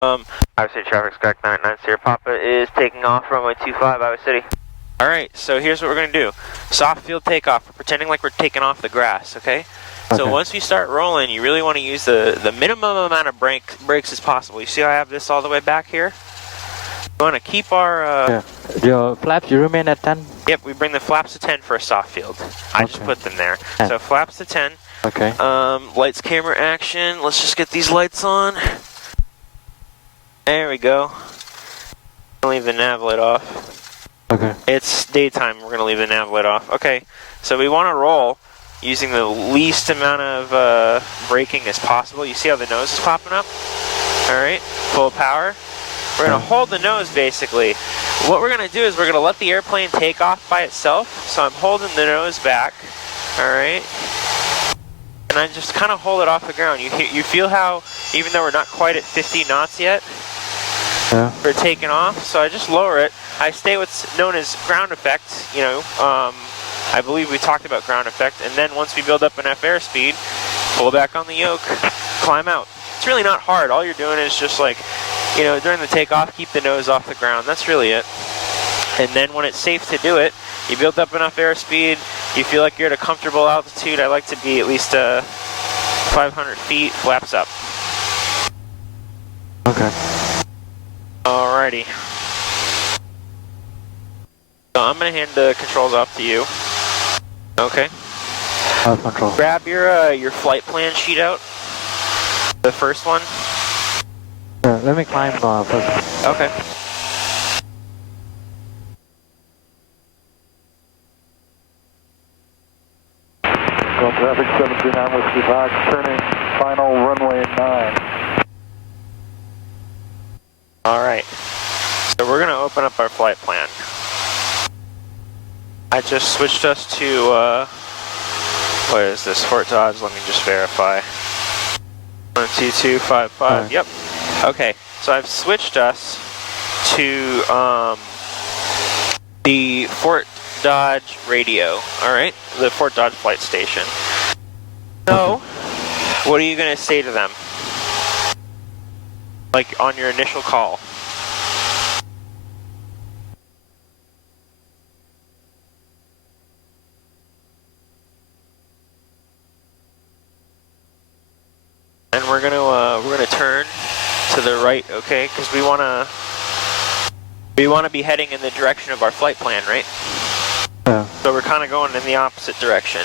Iowa City traffic, Sky 99 Sierra Papa is taking off runway 25, Iowa City. Alright, so here's what we're going to do. Soft field takeoff. We're pretending like we're taking off the grass, okay? So once we start rolling, you really want to use the minimum amount of brakes as possible. You see how I have this all the way back here? We want to keep our... Your flaps, you remain at 10? Yep, we bring the flaps to 10 for a soft field. I just put them there. So flaps to 10. Okay. Lights, camera, action. Let's just get these lights on. There we go. Leave the nav light off. Okay. It's daytime, we're going to leave the nav light off. Okay, so we want to roll using the least amount of braking as possible. You see how the nose is popping up? Alright, full power. We're going to hold the nose basically. What we're going to do is we're going to let the airplane take off by itself. So I'm holding the nose back. Alright. And I just kind of hold it off the ground. You feel how, even though we're not quite at 50 knots yet, we're taking off, so I just lower it. I stay what's known as ground effect, you know, I believe we talked about ground effect, and then once we build up enough airspeed, pull back on the yoke, climb out. It's really not hard. All you're doing is just like, you know, during the takeoff, keep the nose off the ground. That's really it. And then when it's safe to do it, you build up enough airspeed, you feel like you're at a comfortable altitude. I like to be at least 500 feet, flaps up. Okay. Alrighty. So I'm going to hand the controls off to you. Okay. Control. Grab your flight plan sheet out. The first one. Let me climb first. Okay. Go traffic 739 Whiskey Fox, turning final runway 9. Alright. So we're going to open up our flight plan. I just switched us to, what is this, Fort Dodge? Let me just verify. 12255, yep. Okay, so I've switched us to the Fort Dodge radio, alright? The Fort Dodge flight station. So, what are you going to say to them? Like on your initial call? And we're gonna turn to the right, okay? Because we wanna be heading in the direction of our flight plan, right? Yeah. So we're kind of going in the opposite direction.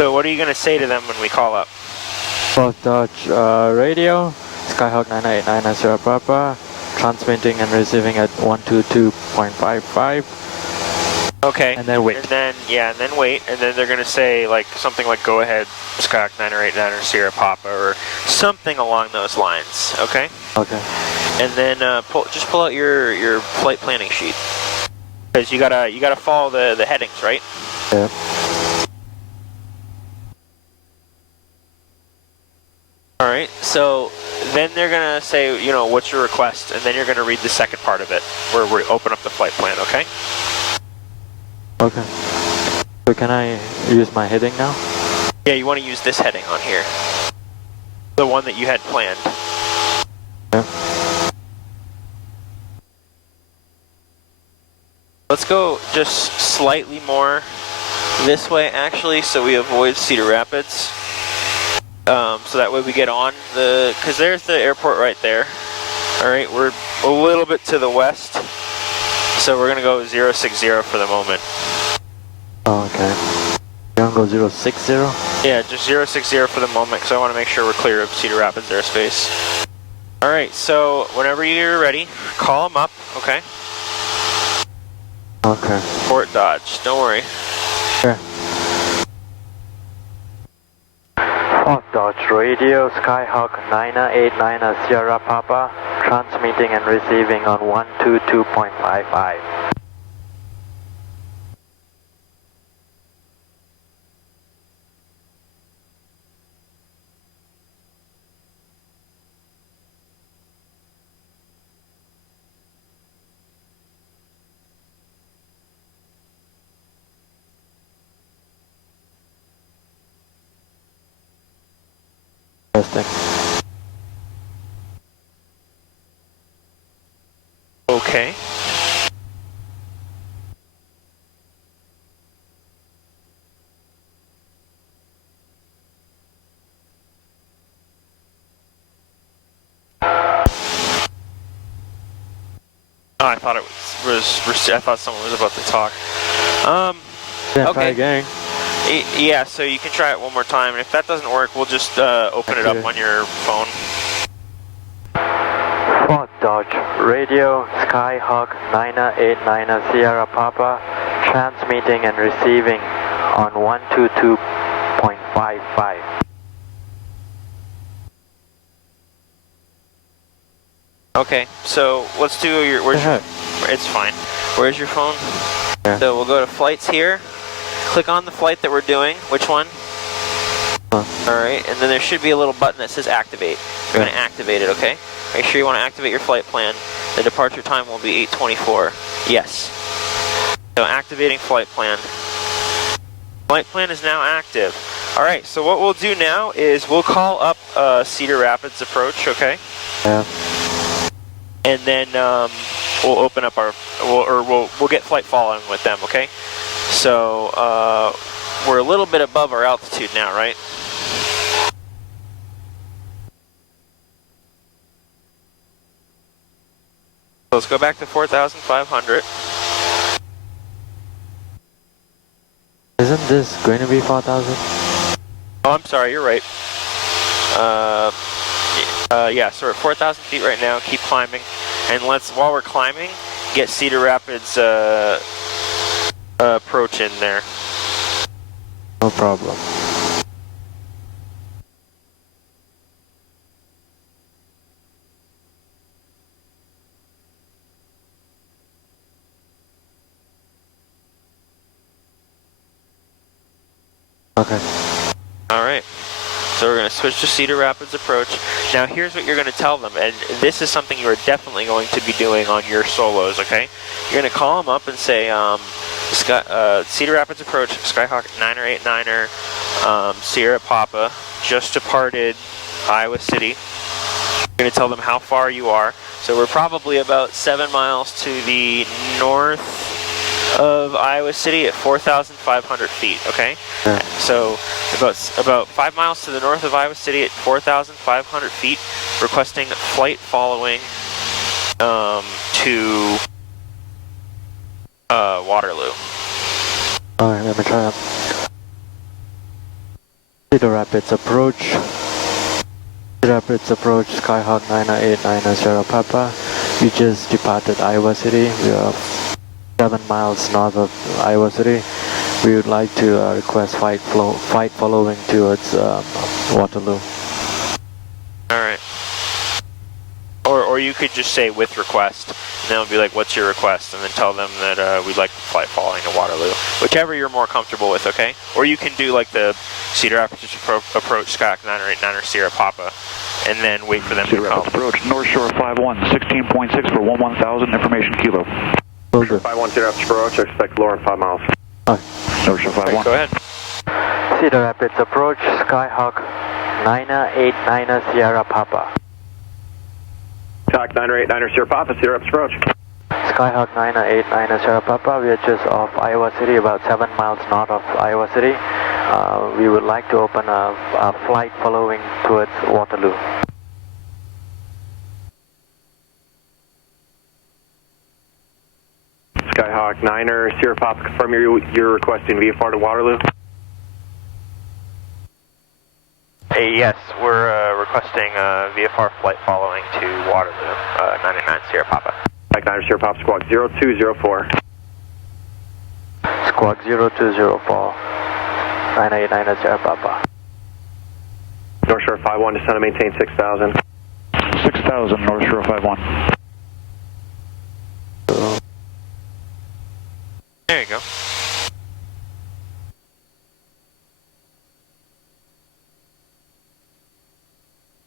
So what are you gonna say to them when we call up? Fort Dodge radio, Skyhawk 989 Sierra Papa, transmitting and receiving at 122.55. Okay. And then wait. And then, yeah, and then wait, and then they're gonna say like something like "Go ahead, Skyhawk 989 or Sierra Papa" or something along those lines. Okay. Okay. And then just pull out your flight planning sheet, because you gotta follow the headings, right? Yeah. All right. So then they're gonna say, you know, what's your request, and then you're gonna read the second part of it, where we open up the flight plan. Okay. Okay. So can I use my heading now? Yeah, you want to use this heading on here, the one that you had planned. Yeah. Let's go just slightly more this way, actually, so we avoid Cedar Rapids. So that way we get on because there's the airport right there. All right, we're a little bit to the west, so we're gonna go 060 for the moment. Oh, okay. You want to go 060? Yeah, just 060 for the moment, because I want to make sure we're clear of Cedar Rapids airspace. All right, so whenever you're ready, call them up, okay? Okay. Fort Dodge, don't worry. Sure. Fort Dodge radio, Skyhawk 989 Sierra Papa, transmitting and receiving on 122.55. Testing. Okay. Oh, I thought it was I thought someone was about to talk. Yeah, Okay. try again. Yeah, so you can try it one more time, and if that doesn't work, we'll just open it up on your phone. Fort Dodge, radio Skyhawk 989 Sierra Papa, transmitting and receiving on 122.55. Okay, so let's do your, it's fine. Where's your phone? Yeah. So we'll go to flights here, click on the flight that we're doing, which one? Alright, and then there should be a little button that says activate. You're going to activate it, okay? Make sure you want to activate your flight plan. The departure time will be 8:24. Yes. So activating flight plan. Flight plan is now active. Alright, so what we'll do now is we'll call up Cedar Rapids approach, okay? Yeah. And then we'll open up our, we'll get flight following with them, okay? So we're a little bit above our altitude now, right? So let's go back to 4,500. Isn't this going to be 4,000? Oh, I'm sorry, you're right. Yeah, so we're at 4,000 feet right now. Keep climbing, and let's, while we're climbing, get Cedar Rapids approach in there. No problem. Okay. All right. So we're going to switch to Cedar Rapids approach. Now here's what you're going to tell them, and this is something you are definitely going to be doing on your solos, okay? You're going to call them up and say, Cedar Rapids approach, Skyhawk 989er, Sierra Papa, just departed Iowa City. You're going to tell them how far you are. So we're probably about 7 miles to the north of Iowa City at 4,500 feet, okay? Yeah. So about 5 miles to the north of Iowa City at 4,500 feet, requesting flight following to Waterloo. Alright, let me try up. Cedar Rapids approach. Cedar Rapids approach, Skyhawk 989 Sierra Papa. We just departed Iowa City. We are 7 miles north of Iowa City. We would like to request flight following towards Waterloo. Alright. Or you could just say with request, and they'll be like, what's your request? And then tell them that we'd like to fly following to Waterloo. Whichever you're more comfortable with, okay? Or you can do like the Cedar Rapids approach, Skyhawk 989 or Sierra Papa, and then wait for them to come. Approach, North Shore 51, 16.6 for 11,000, information kilo. Will do. 51 Cedar Rapids approach, expect lower in 5 miles. Okay. North Shore 51. Go ahead. Cedar Rapids approach, Skyhawk 989 Sierra Papa. Skyhawk 989 Sierra Papa, Cedar Rapids approach. Skyhawk 989 Sierra Papa, we are just off Iowa City, about 7 miles north of Iowa City. We would like to open a flight following towards Waterloo. Skyhawk 9er Sierra Papa, confirm you're requesting VFR to Waterloo. Hey, yes, we're requesting VFR flight following to Waterloo, 99 Sierra Papa. Skyhawk 9er Sierra Papa, squawk 0204. Squawk 0204, 989 Sierra Papa. North Shore 51, descend and maintain 6,000. 6,000, North Shore 51. There you go.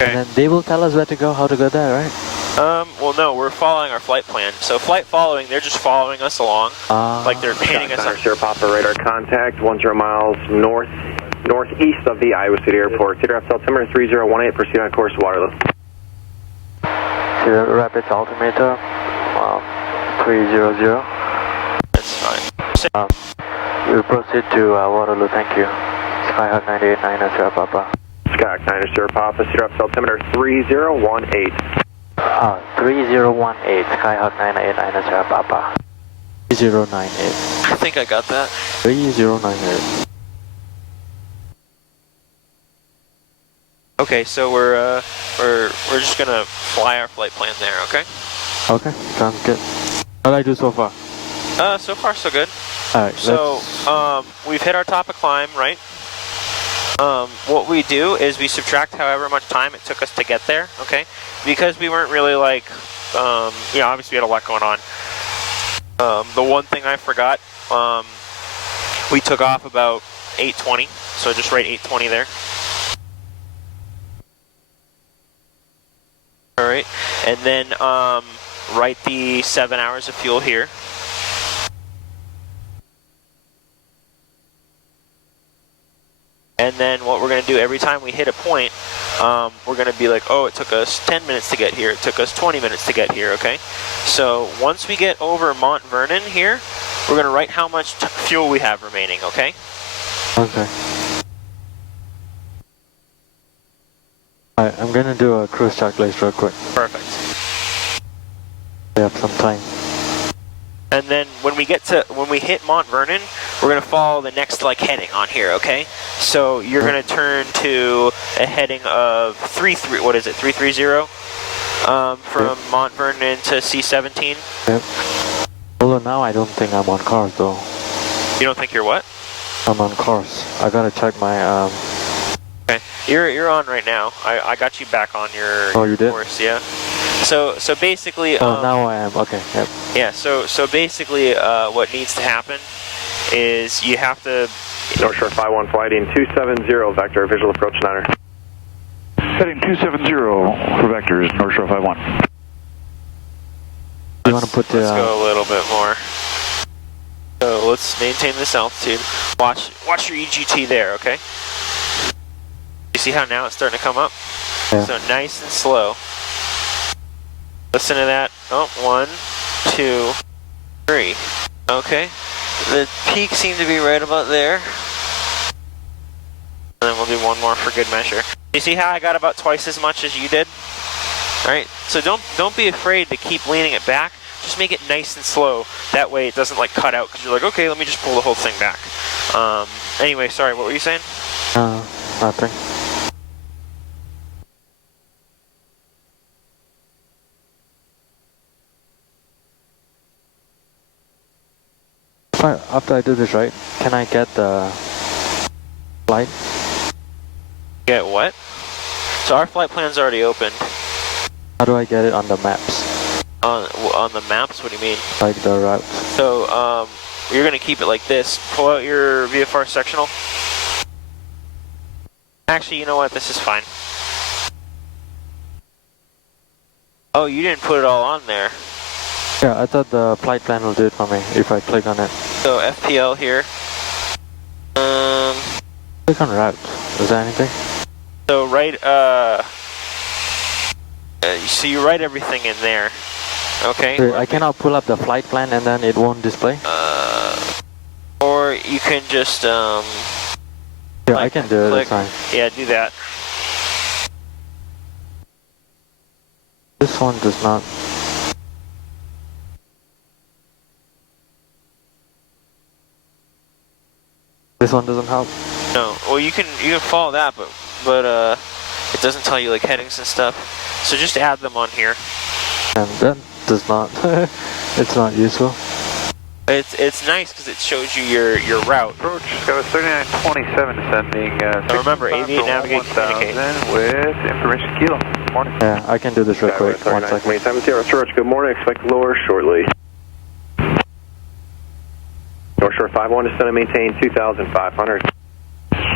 Okay. And then they will tell us where to go, how to go there, right? Well, no, we're following our flight plan. So flight following, they're just following us along, like they're painting us Skyhawk 9er on. Sierra Papa, radar contact, 10 miles north northeast of the Iowa City Airport. Cedar Rapids altimeter 3018, proceed on course to Waterloo. Cedar Rapids altimeter 300. That's fine. We'll proceed to Waterloo, thank you. Skyhawk 989 Sierra Papa. Skyhawk 9 Sierra Papa, Cedar Rapids altimeter 3018. 3018, Skyhawk 989 Sierra Papa. 3098. I think I got that. 3098. Okay, so we're just gonna fly our flight plan there, okay? Okay, sounds good. How did I do so far? So far so good. Alright, So, we've hit our top of climb, right? What we do is we subtract however much time it took us to get there, okay? Because we weren't really like, obviously we had a lot going on. The one thing I forgot, we took off about 8:20, so just write 8:20 there. Alright, and then write the 7 hours of fuel here. And then what we're going to do every time we hit a point, we're going to be like, oh, it took us 10 minutes to get here, it took us 20 minutes to get here, okay? So once we get over Mount Vernon here, we're going to write how much fuel we have remaining, okay? Okay. Alright, I'm gonna do a cruise checklist real quick. Perfect. We have some time. And then when we hit Mount Vernon, we're going to follow the next heading on here, okay? So you're going to turn to a heading of 330 from Mount Vernon to C-17. Yep. Although now I don't think I'm on course though. You don't think you're what? I'm on course. I gotta check my Okay, you're on right now. I got you back on your Oh, you did? course, yeah. So basically. Oh, now I am. Okay. Yep. Yeah. So basically, what needs to happen is you have to. North Shore 51 flighting 270, vector visual approach Niner. Heading 270 for vectors, North Shore 51. You want to put the... Let's go a little bit more. So let's maintain this altitude. Watch your EGT there, okay? You see how now it's starting to come up? Yeah. So nice and slow. Listen to that. Oh, 1, 2, 3. Okay. The peak seemed to be right about there. And then we'll do one more for good measure. You see how I got about twice as much as you did? Alright, so don't be afraid to keep leaning it back. Just make it nice and slow. That way it doesn't cut out because you're like, okay, let me just pull the whole thing back. Anyway, sorry, what were you saying? Nothing. After I do this right, can I get the flight? Get what? So our flight plan's already opened. How do I get it on the maps? On the maps? What do you mean? Like the routes? So, you're gonna keep it like this. Pull out your VFR sectional. Actually, you know what? This is fine. Oh, you didn't put it all on there. Yeah, I thought the flight plan will do it for me if I click on it. So FPL here. Click on routes. Is there anything? So so you write everything in there. Okay. Wait, I cannot pull up the flight plan and then it won't display? Or you can just yeah, I can do it, it's fine. Yeah, do that. This one does not. This one doesn't help? No. Well, you can follow that, but it doesn't tell you headings and stuff. So just add them on here. And that does not. It's not useful. It's nice because it shows you your route. Approach, Scott 3927 descending. So remember, aviate, navigate, communicate. With information kilo. Morning. Yeah, I can do this real quick. 1 second. Maintain 0, George, good morning, expect lower shortly. North Shore 51, descend and maintain 2,500.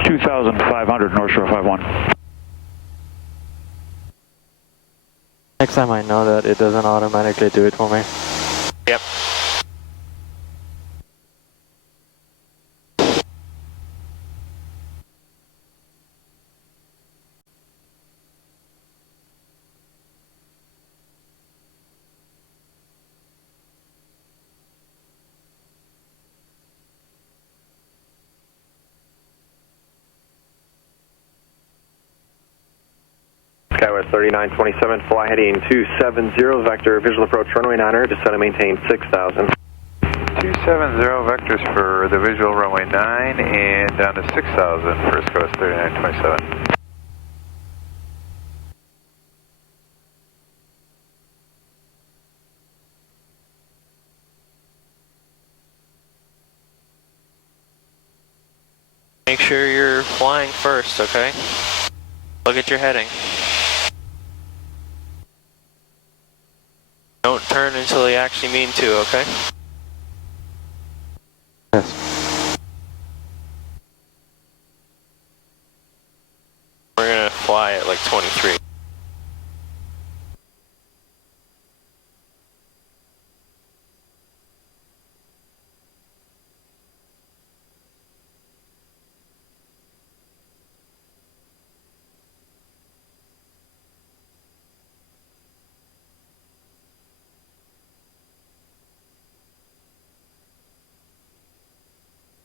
2,500, North Shore 51. Next time I know that it doesn't automatically do it for me. Yep. Skywest 3927, fly heading 270, vector visual approach runway 9er, descend and maintain 6,000. 270 vectors for the visual runway 9 and down to 6,000 for Skywest 3927. Make sure you're flying first, okay? Look at your heading. Don't turn until you actually mean to, okay? Yes. We're gonna fly at like 23.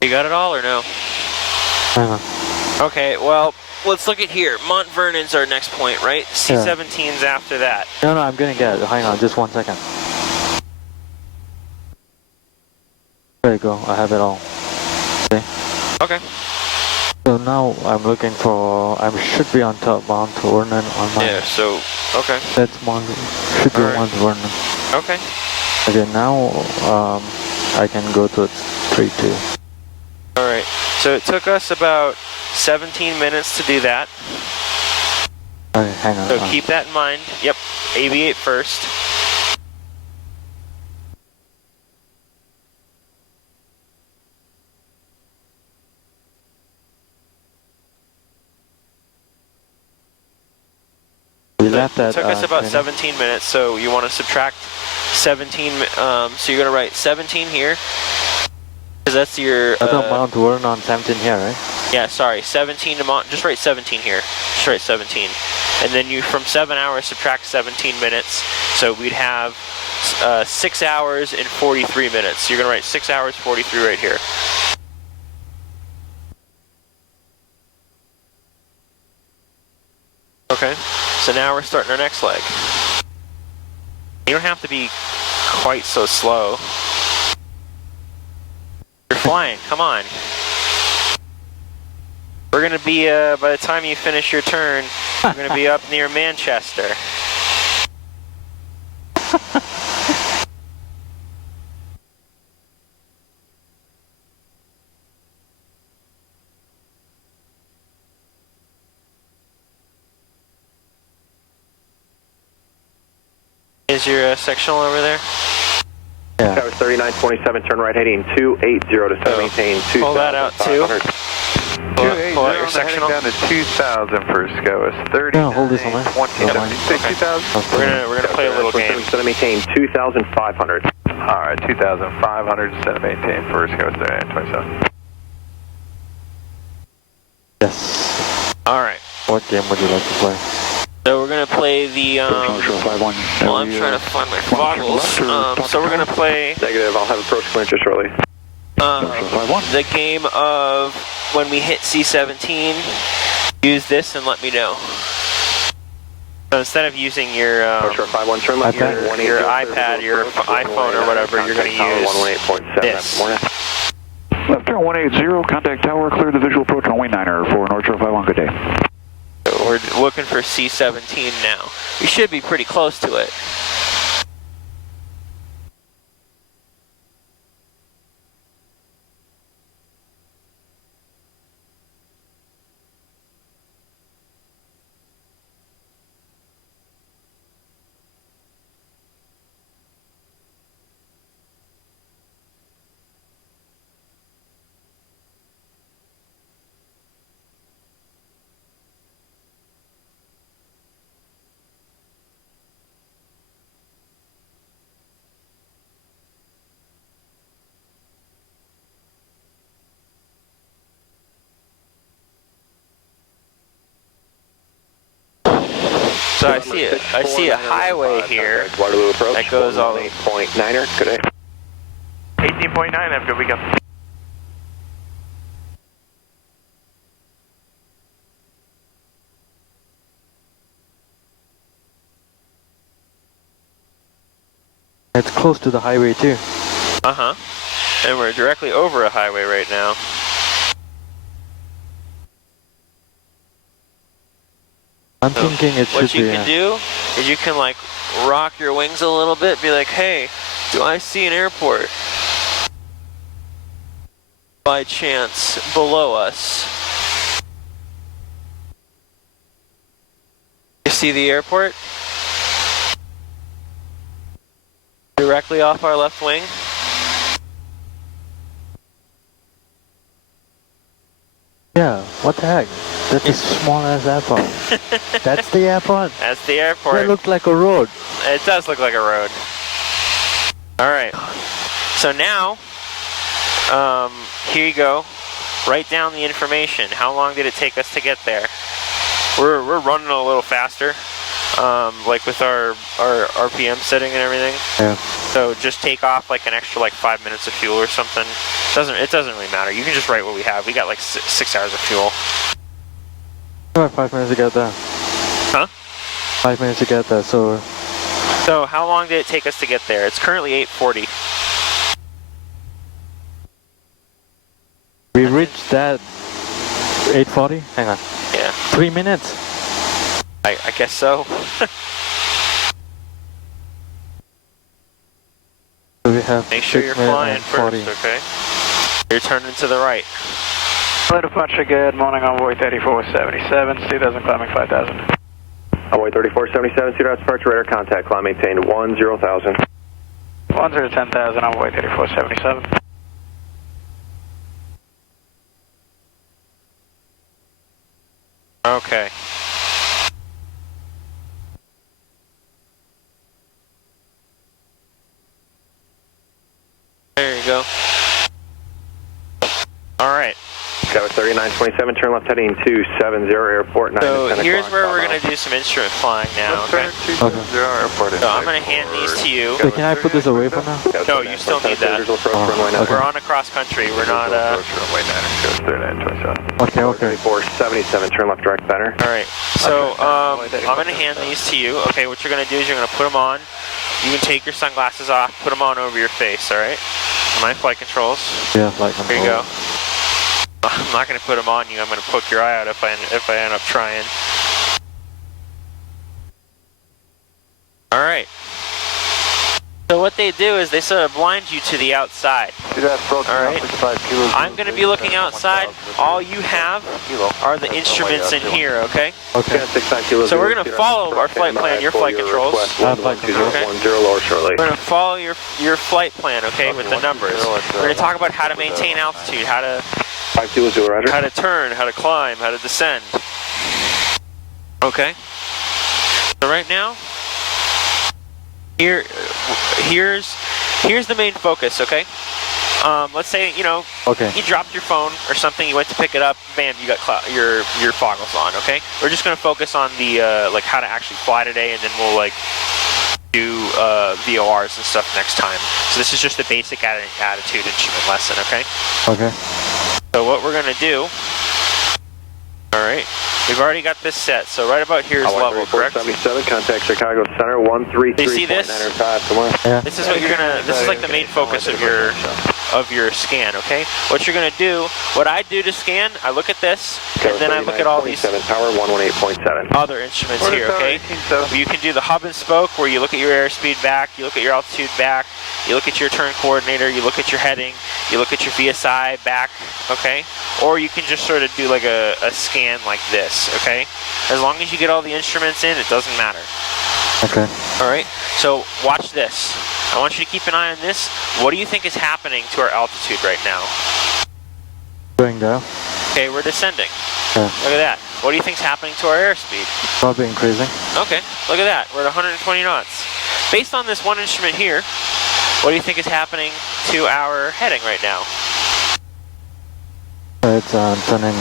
You got it all or no? Hang on. Okay, well, let's look at here. Mont Vernon's our next point, right? C-17's after that. No, I'm gonna get it. Hang on, just 1 second. There you go, I have it all. Okay. Okay. So now I'm looking for, I should be on top Mount Vernon on my... Yeah, so, okay. That's Mount, should be Alright. Mount Vernon. Okay. Okay, now I can go to 3-2. Alright, so it took us about 17 minutes to do that. Okay, hang on. So keep that in mind. Yep, aviate first. We left It at, took us about 20. 17 minutes, so you want to subtract 17, so you're going to write 17 here. Because that's your... I thought Mount Vernon 17 here, right? Yeah, sorry, 17 to Mont, just write 17 here. Just write 17. And then you, from 7 hours, subtract 17 minutes. So we'd have 6 hours and 43 minutes. So you're going to write 6 hours 43 right here. Okay, so now we're starting our next leg. You don't have to be quite so slow. You're flying, come on. We're gonna be, by the time you finish your turn, we're gonna be up near Manchester. Is your sectional over there? Yeah. Skywest 3927, turn right heading 280 to maintain 2,500. Pull that out too. Pull out your 280 sectional. down to 2,000 for Skywest 30. No, hold this on there. 2,000. We're gonna play a little game. Descend and maintain 2,500. Alright, 2,500 descend and maintain for Skywest 3927. Yes. All right. What game would you like to play? So we're gonna play the. Well, I'm trying to find my foggles. So we're gonna play Negative, I'll have approach clearance shortly. the game of when we hit C-17. Use this and let me know. So instead of using your turn left. your iPad, your iPhone or whatever, you're gonna use this. Left turn 180, contact tower, clear the visual approach runway 9er for North Shore 51, good day. So we're looking for C-17 now. We should be pretty close to it. So I see a highway here Waterloo approach. that goes all 18.9er, good day. 18.9, have a good weekend. It's close to the highway too. Uh-huh. And we're directly over a highway right now. I'm thinking it should What you be. can do is you can like rock your wings a little bit, be like, hey, do I see an airport by chance below us? You see the airport? Directly off our left wing? Yeah, what the heck? That's a small ass airport. That's the airport? That's the airport. That looks like a road. It does look like a road. Alright. So now, here you go. Write down the information. How long did it take us to get there? We're running a little faster, like with our RPM setting and everything. Yeah. So just take off like an extra like 5 minutes of fuel or something. It doesn't really matter. You can just write what we have. We got like 6 hours of fuel. About 5 minutes to get there. Huh? 5 minutes to get there, so... So how long did it take us to get there? It's currently 8:40. We reached that 8:40? Hang on. Yeah. 3 minutes? I guess so. So we have Make sure 6 you're minutes flying and 40. first, okay? You're turning to the right. Departure, good morning, envoy 3477, 2000, climbing 5000. Envoy 3477, Cedar departure, radar contact, climb maintained 10,000. 10,000, envoy 3477. Okay. There you go. Alright. Tower 3927, turn left heading 270, airport 9 So to 10 here's o'clock, where we're 5 going to do some instrument flying now, okay? airport. So I'm going to hand these to you. Wait, can I put this away for now? No, you still need that. Visual approach, runway nine. okay. We're on a cross country. We're not, Runway 9, Okay, okay. 3477, turn left direct center. Alright, so I'm going to hand these to you. Okay, what you're going to do is you're going to put them on. You can take your sunglasses off, put them on over your face, alright? My flight controls. Yeah, like Here you go. I'm not going to put them on you. I'm going to poke your eye out if I end up trying. Alright. So what they do is they sort of blind you to the outside. Alright. I'm going to be looking outside. All you have are the instruments in here, okay? Okay. So we're going to follow our flight plan, your flight controls. Flight controls. Okay. 10 lower shortly. We're going to follow your flight plan, okay, with the numbers. We're going to talk about how to maintain altitude, how to 520, roger. how to turn, how to climb, how to descend. Okay? So right now, here's the main focus, okay? Let's say, Okay. you dropped your phone or something, you went to pick it up, bam, you got your foggles on, okay? We're just gonna focus on the, like how to actually fly today, and then we'll like do VORs and stuff next time. So this is just a basic attitude instrument lesson, okay? Okay. So what we're gonna do, alright, we've already got this set, so right about here is level, correct? 77, contact Chicago Center, 133.95. Do you see this? Come on. Yeah. This is what this is like the main focus of your scan, okay? What you're gonna do, what I do to scan, I look at this, and then I look at all these Tower 118.7. other instruments here, okay? You can do the hub and spoke, where you look at your airspeed back, you look at your altitude back, you look at your turn coordinator, you look at your heading, you look at your VSI back, okay? Or you can just sort of do like a scan like this, okay? As long as you get all the instruments in, it doesn't matter. Okay. Alright, so watch this. I want you to keep an eye on this. What do you think is happening to our altitude right now? Going down. Okay, we're descending. Yeah. Look at that. What do you think's happening to our airspeed? Probably increasing. Okay, look at that. We're at 120 knots. Based on this one instrument here, what do you think is happening to our heading right now? It's turning...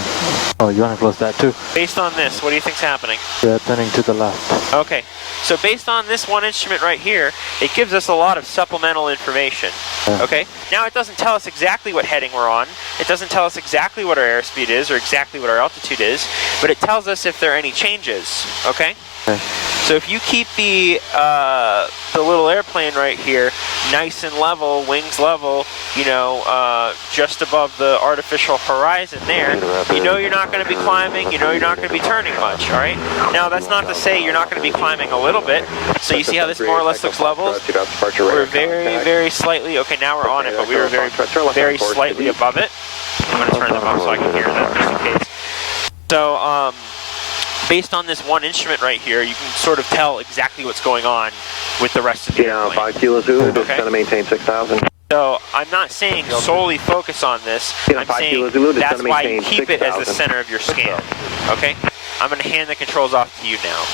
Oh, you want to close that too? Based on this, what do you think's happening? Yeah, turning to the left. Okay, so based on this one instrument right here, it gives us a lot of supplemental information. Yeah. Okay, now it doesn't tell us exactly what heading we're on, it doesn't tell us exactly what our airspeed is or exactly what our altitude is, but it tells us if there are any changes, okay? Okay. So if you keep the little airplane right here nice and level, wings level, you know, just above the artificial horizon there, you know you're not going to be climbing, you know you're not going to be turning much, all right? Now that's not to say you're not going to be climbing a little bit. So you see how this more or less looks level? We're very, very slightly, okay, now we're on it, but we were very slightly above it. I'm going to turn them up so I can hear them just in case. So, based on this one instrument right here, you can sort of tell exactly what's going on with the rest of the airplane. 5 Kilo Zulu, just going to maintain 6,000. So I'm not saying solely focus on this. I'm saying that's why you keep it as the center of your scan. Okay? I'm going to hand the controls off to you now.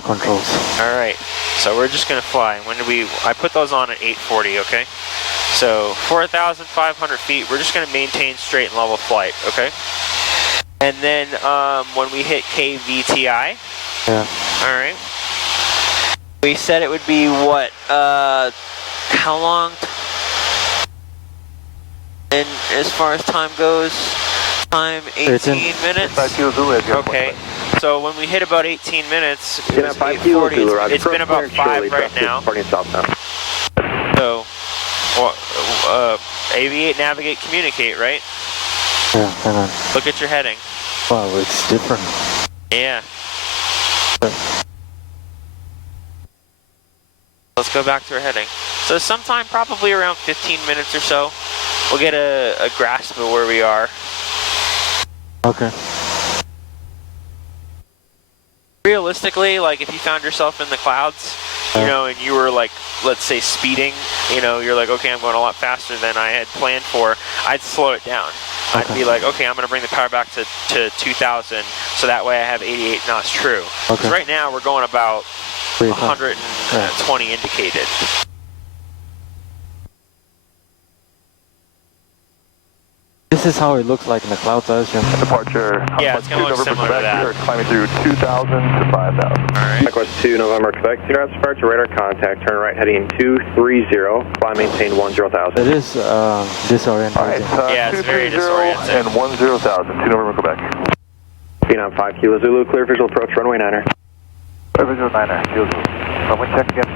Controls. All right. So we're just going to fly. When did I put those on at 8:40, okay? So 4,500 feet, we're just going to maintain straight and level flight, okay? And then when we hit KVTI, yeah. All right. We said it would be what? How long? And as far as time goes, time 18 minutes. Okay. So when we hit about 18 minutes, it was 8:40. It's been about 5 right now. So, aviate, navigate, communicate, right? Yeah, hang on. Look at your heading. Wow, it's different. Yeah. Let's go back to our heading. So sometime probably around 15 minutes or so, we'll get a grasp of where we are. Okay. Realistically, like if you found yourself in the clouds, you know, and you were like, let's say speeding, you know, you're like, okay, I'm going a lot faster than I had planned for, I'd slow it down. I'd be like, okay, I'm going to bring the power back to 2,000, so that way I have 88 knots true. Because right now we're going about 120 indicated. This is how it looks like in the clouds, I assume. Departure. Yeah, it's going to look similar to that. Climbing through 2,000 to 5,000. All right. Request 2 November, Quebec. Zero departure, radar contact. Turn right heading 230. Climb maintain 10,000. It is disorienting. All right, yeah, it's very disorienting. And 10,000. 2 November, Quebec. Phenom 5 Kilo Zulu, clear visual approach, runway 9er. Clear visual 9er, Kilo Zulu. Wind check again.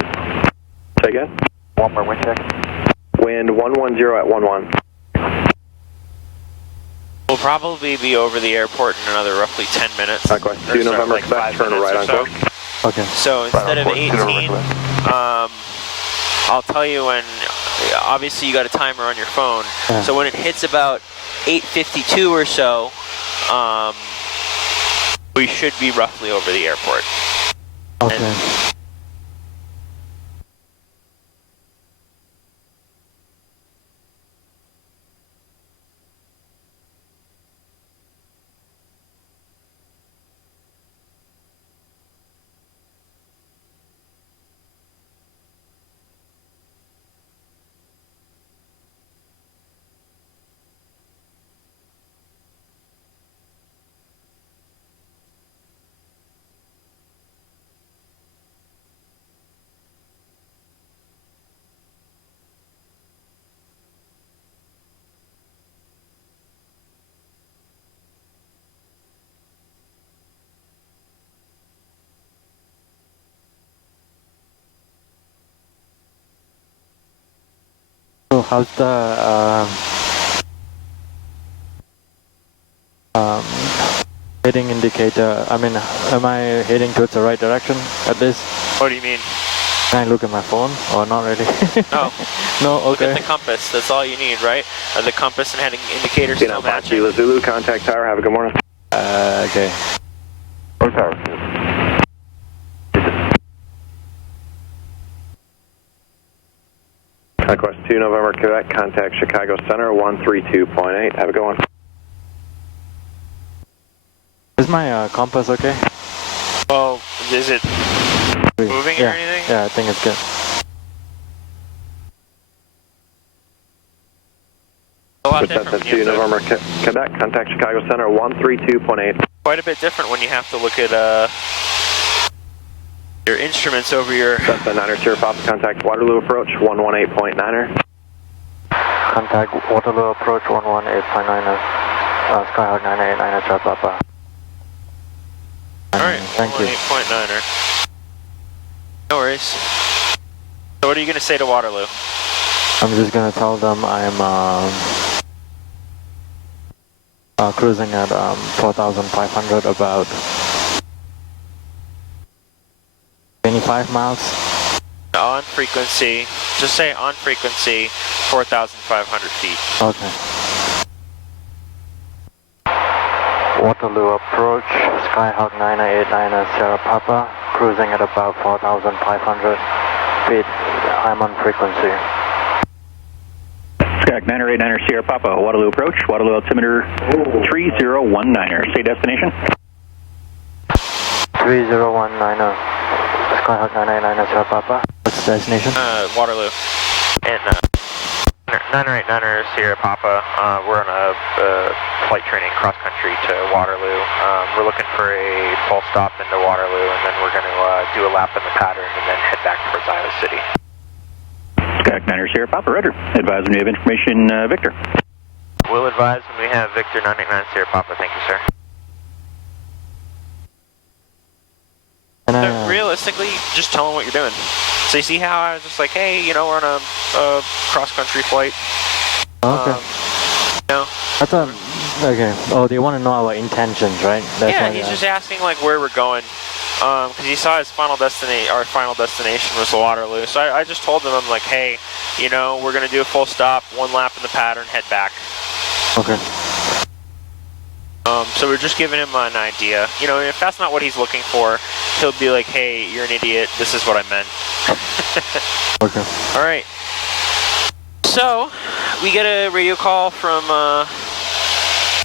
Say again? One more wind check. Wind 110 at 11. We'll probably be over the airport in another roughly 10 minutes. Request 2 November, like Quebec. Turn right on so. course. Okay. So instead of 18, I'll tell you when, obviously you got a timer on your phone, so when it hits about 8:52 or so, we should be roughly over the airport. Okay. And So how's the heading indicator? I mean, am I heading towards the right direction at least? what do you mean? Can I look at my phone or not really? No. No, Look okay. at the compass. That's all you need, right? Are the compass and heading indicators still Phenom 5 matching? Kilo Zulu, contact tower. Have a good morning. Okay. Or tower. Request 2 November, Quebec. Contact Chicago Center 132.8. Have a good one. Is my compass okay? Well, is it moving or anything? Yeah, I think it's good. A lot different when you 2 have to, November, Quebec. Contact Chicago Center 132.8. quite a bit different when you have to look at your instruments over your... Cessna 9er, Sierra Papa. Contact Waterloo approach 118.9er. Contact Waterloo approach 118.9, Skyhawk 989, Sierra Papa. Alright. Thank you. 8.9er. No worries. So what are you going to say to Waterloo? I'm just gonna tell them I'm cruising at 4,500, about 25 miles. On frequency, just say on frequency, 4,500 feet. Okay. Waterloo approach, Skyhawk 989 Sierra Papa, cruising at about 4,500 feet. I'm on frequency. Skyhawk 989 Sierra Papa, Waterloo approach, Waterloo altimeter 3019er. Say destination. 3019, Skyhawk 989 Sierra Papa. What's the destination? Waterloo. And 989er Sierra Papa, we're on a flight training cross country to Waterloo. We're looking for a full stop into Waterloo, and then we're going to do a lap in the pattern and then head back towards Iowa City. Skyhawk 9er Sierra Papa, roger. Advise when you have information, Victor. We'll advise when we have Victor 989 Sierra Papa. Thank you, sir. And So realistically, just tell them what you're doing. So you see how I was just like, hey, you know, we're on a cross-country flight. okay. You know? I thought, okay. Oh, they want to know our intentions, right? That's Yeah, why he's they just asking like where we're going. Because he saw his final destination, our final destination was Waterloo. So I just told him, I'm like, hey, you know, we're going to do a full stop, one lap in the pattern, head back. Okay. So we're just giving him an idea. You know, if that's not what he's looking for, he'll be like, hey, you're an idiot, this is what I meant. Okay. All right. So we get a radio call from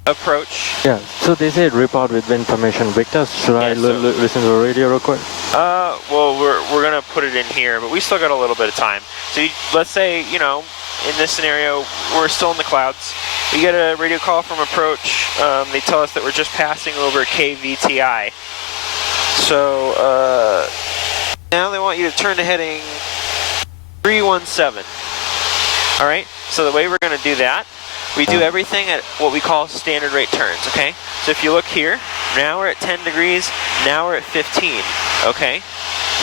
approach. Yeah, so they said report with information. Victor, should I listen to the radio real quick? Well, we're gonna put it in here, but we still got a little bit of time. So let's say, you know, in this scenario, we're still in the clouds. We get a radio call from approach. They tell us that we're just passing over KVTI. So now they want you to turn to heading 317. All right. So the way we're gonna do that, we do everything at what we call standard rate turns, okay? So if you look here, now we're at 10 degrees, now we're at 15, okay?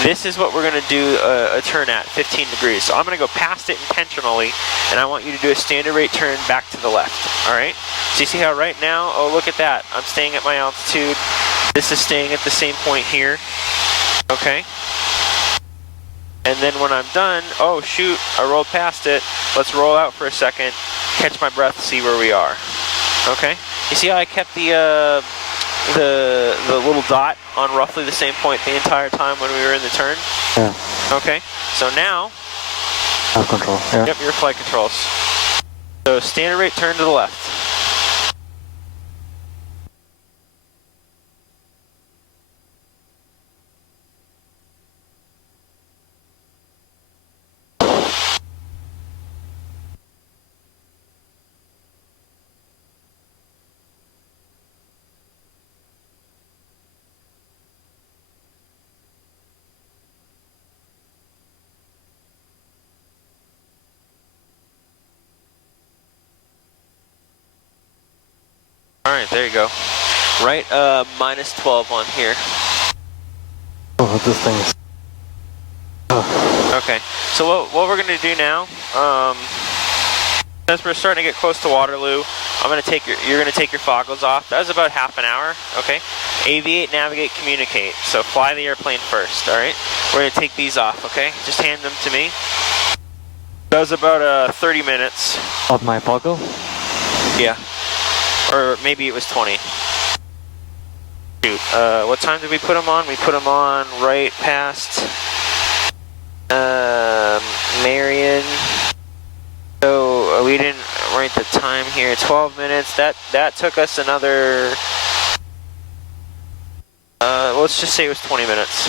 This is what we're gonna do a turn at, 15 degrees. So I'm gonna go past it intentionally, and I want you to do a standard rate turn back to the left, all right? So you see how right now, oh, look at that. I'm staying at my altitude. This is staying at the same point here, okay? And then when I'm done, oh shoot, I rolled past it. Let's roll out for a second, catch my breath, see where we are. Okay? You see how I kept the little dot on roughly the same point the entire time when we were in the turn? Yeah. Okay. So now, Have control. Yeah. yep, your flight controls. So standard rate turn to the left. Alright, there you go. Right, minus 12 on here. Oh, this thing is... Okay, so what we're gonna do now, since we're starting to get close to Waterloo, you're gonna take your foggles off. That was about half an hour, okay? Aviate, navigate, communicate. So fly the airplane first, alright? We're gonna take these off, okay? Just hand them to me. That was about 30 minutes. Of my foggle? Yeah. Or maybe it was 20. Shoot, what time did we put them on? We put them on right past Marion. So we didn't write the time here. 12 minutes. That took us another. Let's just say it was 20 minutes.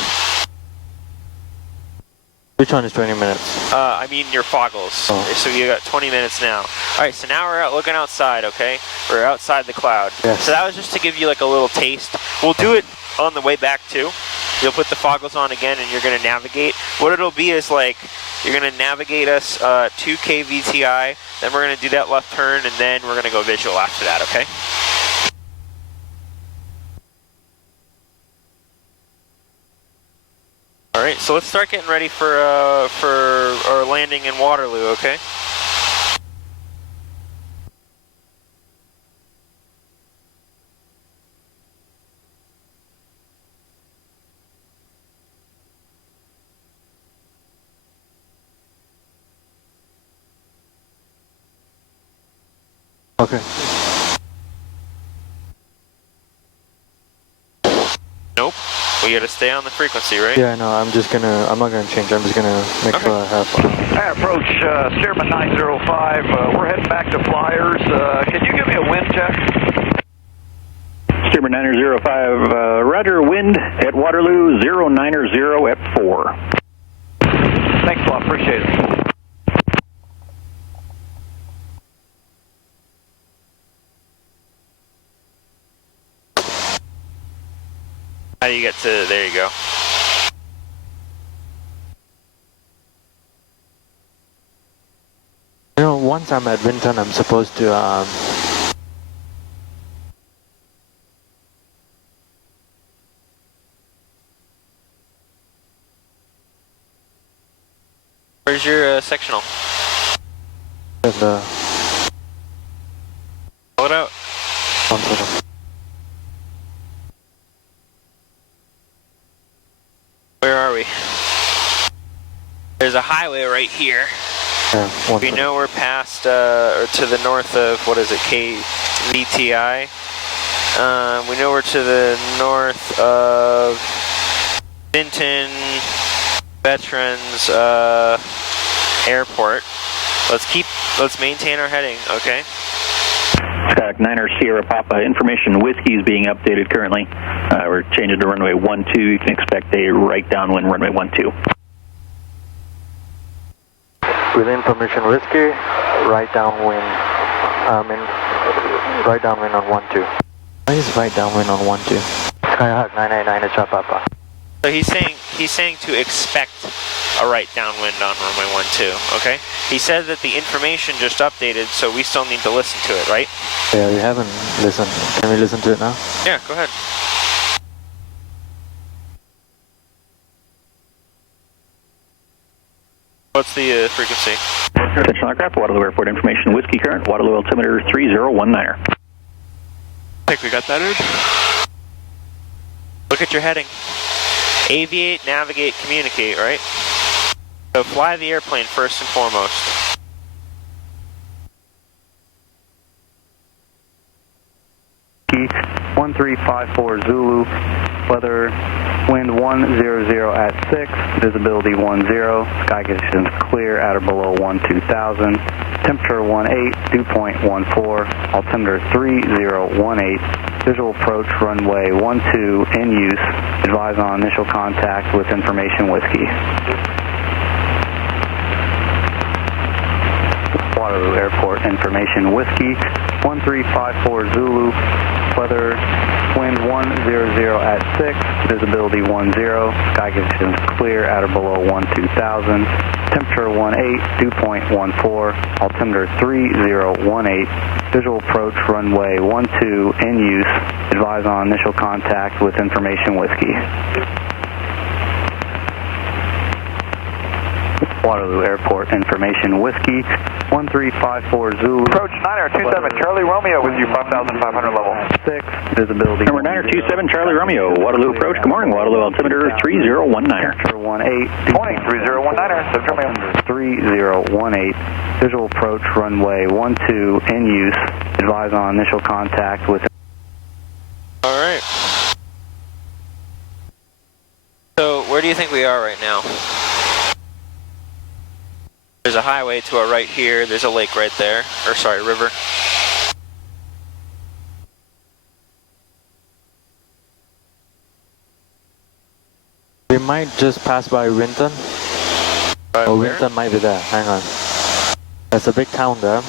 Which one is 20 minutes? I mean your foggles. Oh. So you got 20 minutes now. Alright, so now we're out looking outside, okay? We're outside the cloud. Yes. So that was just to give you like a little taste. We'll do it on the way back too. You'll put the foggles on again and you're gonna navigate. What it'll be is like, you're gonna navigate us to KVTI, then we're gonna do that left turn, and then we're gonna go visual after that, okay? Alright, so let's start getting ready for our landing in Waterloo, okay? Okay. Nope. We gotta stay on the frequency, right? Yeah, no, I'm not gonna change. I'm just gonna make sure I have. Approach Stearman 905. We're heading back to Flyers. Can you give me a wind check? Stearman 905, roger, wind at Waterloo 090 at 4. Thanks a lot, appreciate it. How do you get to, there you go. You know, once I'm at Winton, I'm supposed to Where's your sectional? have the Pull it out. one second. Where are we? There's a highway right here. Yeah, one We second. know we're past, or to the north of, what is it, KVTI. We know we're to the north of Vinton Veterans Airport. Let's maintain our heading, okay? Skyhawk 9er Sierra Papa, information whiskey is being updated currently. We're changing to runway 12. You can expect a right downwind runway 12. With information whiskey, right downwind. Right downwind on 12. Why is right downwind on 12? Skyhawk 989 is Papa. So he's saying to expect a right downwind on runway 12, okay? He said that the information just updated, so we still need to listen to it, right? Yeah, we haven't listened. Can we listen to it now? Yeah, go ahead. What's the frequency? Attention aircraft, Waterloo Airport information whiskey current, Waterloo altimeter 3019er. I think we got that in. Look at your heading. Aviate, navigate, communicate, right? So fly the airplane first and foremost. Key 1354 Zulu, weather wind 100 at 6, visibility 10, sky conditions clear at or below 12,000, temperature 18, dew point 14, altimeter 3018, visual approach runway 12 in use, advise on initial contact with information whiskey. Waterloo Airport information whiskey 1354 Zulu, weather wind 100 at 6, visibility 10, sky conditions clear at or below 12,000, temperature 18, dew point 14, altimeter 3018, visual approach runway 12 in use, advise on initial contact with information whiskey. Waterloo Airport information whiskey 1354 Zulu. Approach 927 Charlie Romeo with you, 5,500 level. 6, visibility. Number 927 Charlie Romeo, Waterloo approach. Good morning, Waterloo altimeter 3019er. Temperature 18. Morning, 3019er, Central Romeo. 3018, visual approach runway 12 in use, advise on initial contact with. Alright. So, where do you think we are right now? There's a highway to our right here, there's a lake right there, or sorry, river. We might just pass by Winton. Oh, Where? Winton might be there. Hang on. There's a big town there.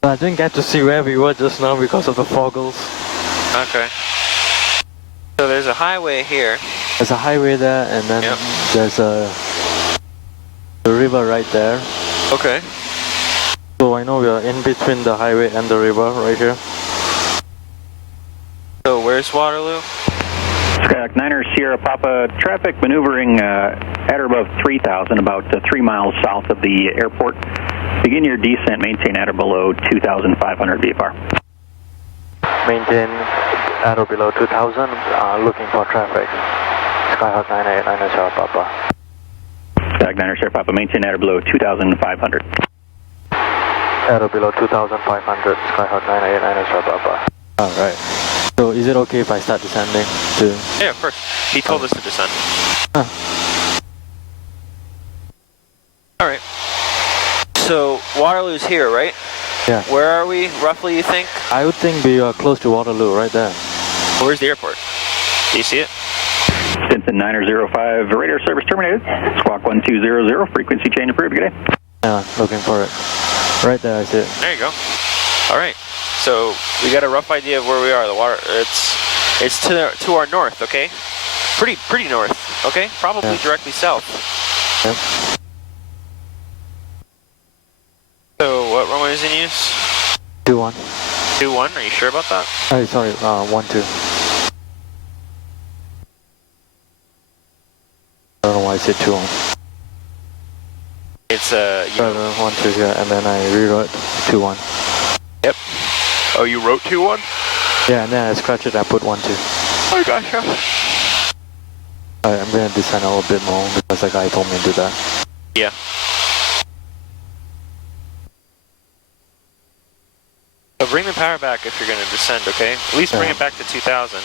I didn't get to see where we were just now because of the foggles. Okay. So there's a highway here. There's a highway there, and then Yep. there's a river river right there. Okay. So I know we are in between the highway and the river right here. So where's Waterloo? Skyhawk 9er Sierra Papa, traffic maneuvering at or above 3,000, about 3 miles south of the airport. Begin your descent, maintain at or below 2,500 VFR. Maintain at or below 2,000, looking for traffic. Skyhawk 989 Sierra Papa. Skyhawk 9er Sierra Papa, maintain at or below 2,500. At or below 2,500, Skyhawk 989 Sierra Papa. Alright. So is it okay if I start descending to... Yeah, of course. He told us to descend. Huh. Alright. So Waterloo's here, right? Yeah. Where are we, roughly, you think? I would think we are close to Waterloo, right there. Where's the airport? Do you see it? Stinson 905, radar service terminated. Squawk 1200, frequency change approved. Good day. Yeah, looking for it. Right there, I see it. There you go. Alright. So we got a rough idea of where we are. The water, it's to our north, okay? Pretty north, okay? Probably directly south. Yep. So what runway is in use? 2-1. 2-1, are you sure about that? Oh, sorry, 1-2. I don't know why I said 2-1. It's you know, 1-2 here, and then I rewrote 2-1. Yep. Oh, you wrote 2-1? Yeah, and then I scratched it, I put 1-2. I gotcha. Alright, I'm gonna descend a little bit more because the guy told me to do that. Yeah. So bring the power back if you're going to descend, okay? At least bring it back to 2,000.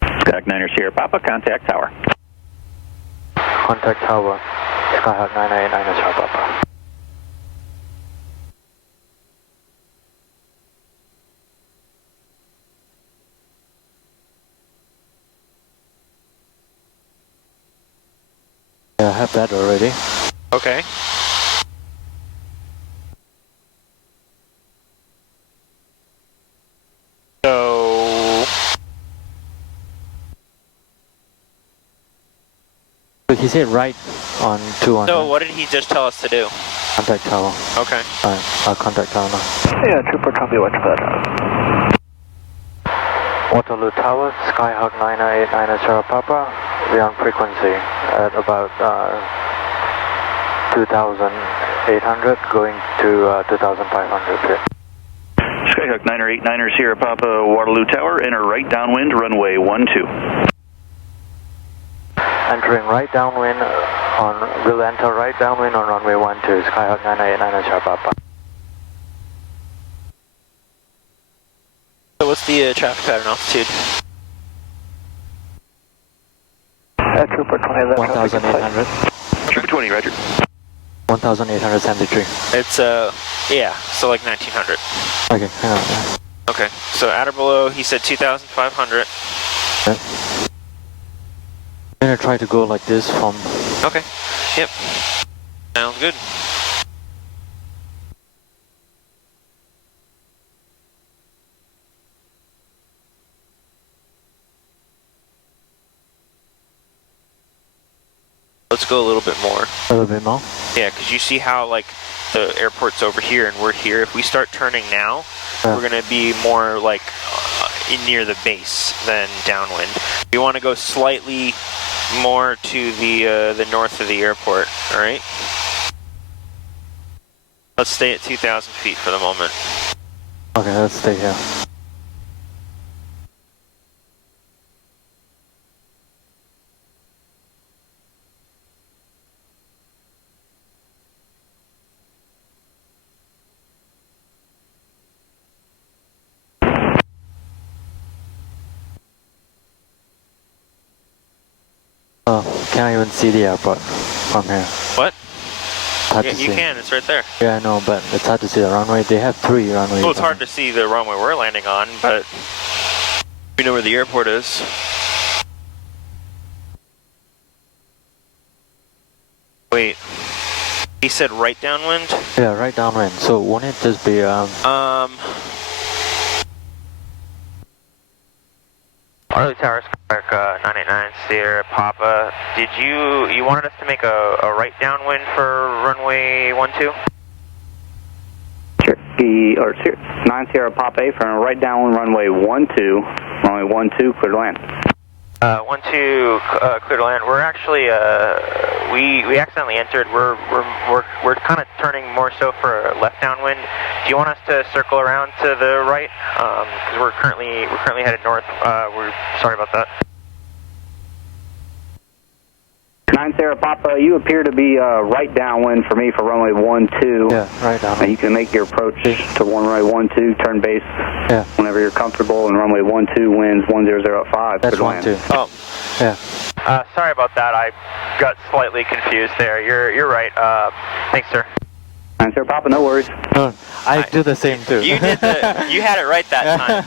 Skyhawk 9er Sierra Papa, contact tower. Contact tower, Skyhawk 989 Sierra Papa. Yeah, I have that already. Okay. So he said right on 2-1. So what did he just tell us to do? Contact tower. Okay. Alright, I'll contact tower now. Yeah, Trooper Columbia, watch for that. Waterloo Tower, Skyhawk 989 Sierra Papa. We're on frequency at about 2,800 going to 2,500. Skyhawk 9er Sierra Papa, Waterloo Tower, enter right downwind, runway 12. Entering right downwind will enter right downwind on runway 12, Skyhawk 989 Sierra Papa. So what's the traffic pattern altitude? Trooper 20, 1,800. Trooper 20, roger. 1,873. It's, yeah, so like 1,900. Okay, hang on. Okay, so at or below, he said 2,500. Yep. I'm gonna try to go like this from... Okay, yep. Sounds good. Let's go a little bit more. A little bit more? Yeah, because you see how like the airport's over here and we're here. If we start turning now, we're going to be more like near the base than downwind. We want to go slightly more to the north of the airport, all right? Let's stay at 2,000 feet for the moment. Okay, let's stay here. Oh, can't even see the airport from here. What? Hard Yeah, to you see. can, it's right there. Yeah, I know, but it's hard to see the runway. They have 3 runways. Well, it's hard to see the runway we're landing on, but we know where the airport is. Wait, he said right downwind? Yeah, right downwind. So won't it just be Waterloo Tower, Skyhawk 989 Sierra Papa. Did you wanted us to make a right downwind for runway 12? Cherokee, or 9 Sierra Papa A from right downwind runway 12, runway 12, clear to land. 12, clear to land. We're actually, we accidentally entered. We're kind of turning more so for left downwind. Do you want us to circle around to the right? Because we're currently headed north. We're sorry about that. 9 Sierra Papa, you appear to be right downwind for me for runway 12. Yeah, right down. You can make your approach to runway 12, turn base whenever you're comfortable, and runway 12 winds 1005. That's 12. Oh, yeah. Sorry about that. I got slightly confused there. You're right. Thanks, sir. 9 Sierra Papa, no worries. No, I do the same too. You had it right that time.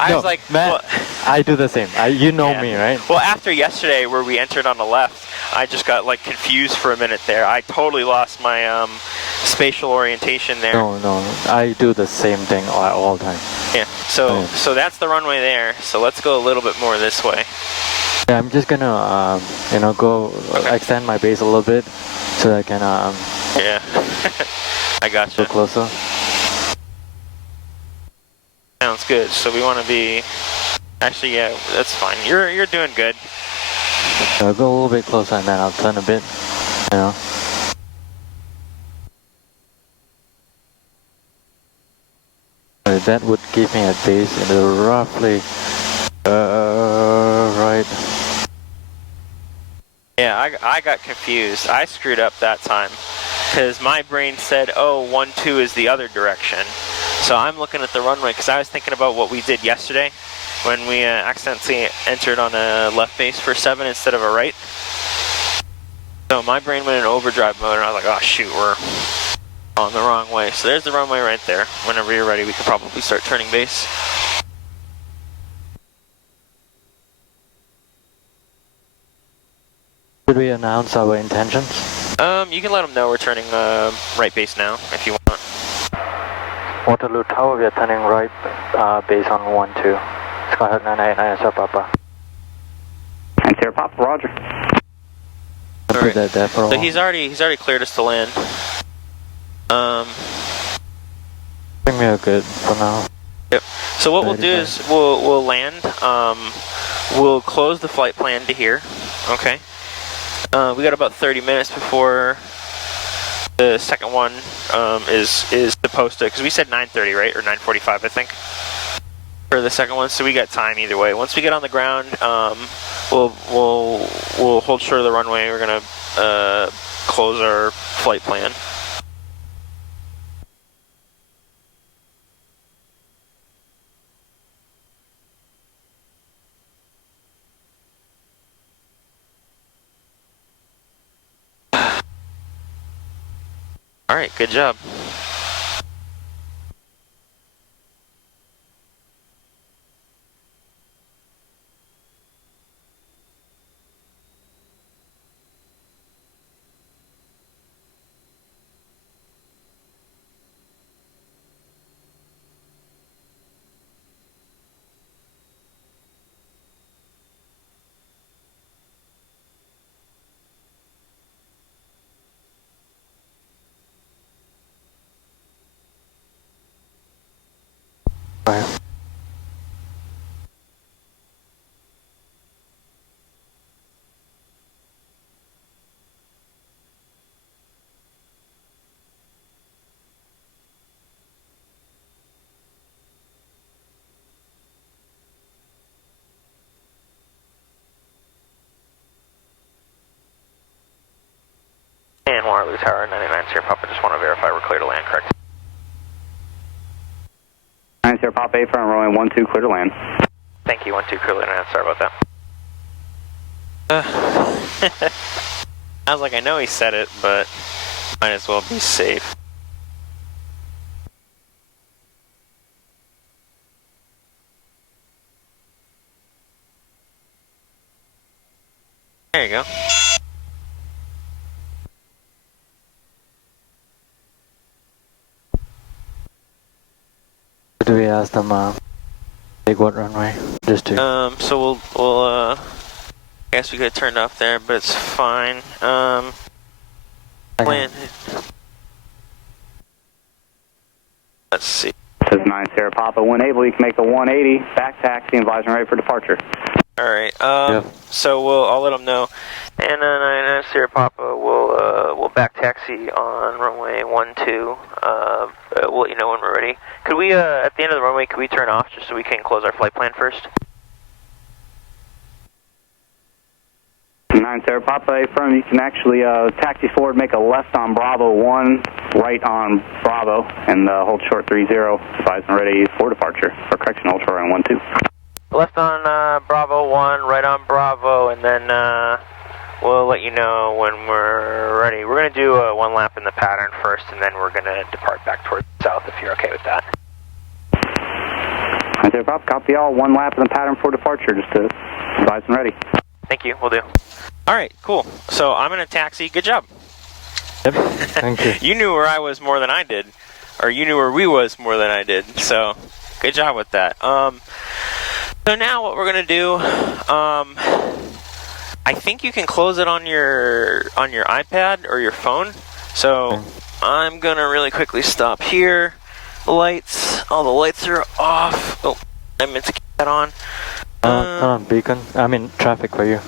I was like, Matt, well, I do the same. You know me, right? Well, after yesterday where we entered on the left, I just got like confused for a minute there. I totally lost my spatial orientation there. No, I do the same thing all the time. Yeah. So that's the runway there. So let's go a little bit more this way. Yeah, I'm just gonna go extend my base a little bit so that I can yeah. I gotcha. go closer. Sounds good. So we want to be. Actually, yeah, that's fine. You're doing good. So I'll go a little bit closer and then I'll turn a bit. You know. That would give me a base in the roughly right. Yeah, I got confused. I screwed up that time because my brain said, oh, 12 is the other direction. So I'm looking at the runway because I was thinking about what we did yesterday when we accidentally entered on a left base for 7 instead of a right. So my brain went in overdrive mode and I was like, oh shoot, we're on the wrong way. So there's the runway right there. Whenever you're ready, we could probably start turning base. Should we announce our intentions? You can let them know we're turning right base now if you want. Waterloo Tower, we are turning right base on 12. Skyhawk 989 Sierra Papa. 9 Sierra Papa, roger. Alright. So he's already cleared us to land. I think we are good for now. Yep. So what we'll do is we'll land. We'll close the flight plan to here. Okay. We got about 30 minutes before the second one is supposed to, because we said 9:30, right, or 9:45, I think, for the second one. So we got time either way. Once we get on the ground, we'll hold short of the runway. We're gonna close our flight plan. All right, good job. Right. And Waterloo Tower 99 Sierra Papa, just want to verify we're clear to land, correct? 9 Sierra Papa A front runway 12, clear to land. Thank you, 12 clear to land. Sorry about that. I was like, I know he said it, but might as well be safe. There you go. Do we ask them Take what runway? Just two. So we'll I guess we could have turned off there, but it's fine. Plan. Let's see. This is 9 Sierra Papa. When able, you can make the 180, back taxi, and advise and ready for departure. Alright, Yep. so I'll let them know. And 9 Sierra Papa will back taxi on runway 12. We'll let you know when we're ready. Could we, at the end of the runway, could we turn off just so we can close our flight plan first? 9 Sierra Papa, affirm you can actually taxi forward, make a left on Bravo 1, right on Bravo, and hold short 30, advise and ready for departure. For correction, ultra run 12. Left on Bravo 1, right on Bravo, and then we'll let you know when we're ready. We're going to do one lap in the pattern first, and then we're going to depart back towards the south if you're okay with that. 9 Sierra Papa, copy all, one lap in the pattern for departure, just to advise and ready. Thank you, we'll do. Alright, cool. So I'm going to taxi. Good job. Yep. Thank you. You knew where I was more than I did. Or you knew where we was more than I did. So, good job with that. So now what we're going to do, I think you can close it on your iPad or your phone. So I'm going to really quickly stop here. Lights. All the lights are off. Oh, I meant to keep that on. Turn on beacon. I mean traffic for you.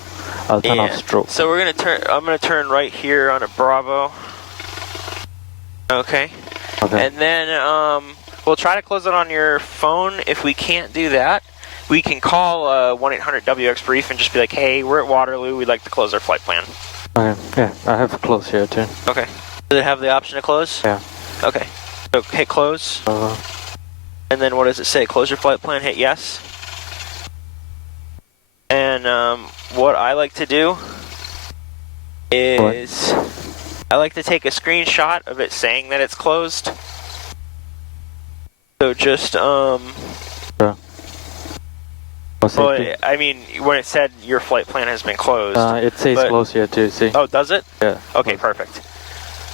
I'll turn off strobe. So we're gonna turn. I'm gonna turn right here on a Bravo. Okay. Okay. And then we'll try to close it on your phone. If we can't do that, we can call 1-800-WX Brief and just be like, "Hey, we're at Waterloo. We'd like to close our flight plan." Okay. Yeah, I have close here too. Okay. Does it have the option to close? Yeah. Okay. So hit close. And then what does it say? Close your flight plan. Hit yes. And what I like to do is I like to take a screenshot of it saying that it's closed. So just Sure. well, I mean, when it said your flight plan has been closed. It says close here too. See? Oh, does it? Yeah. Okay, perfect.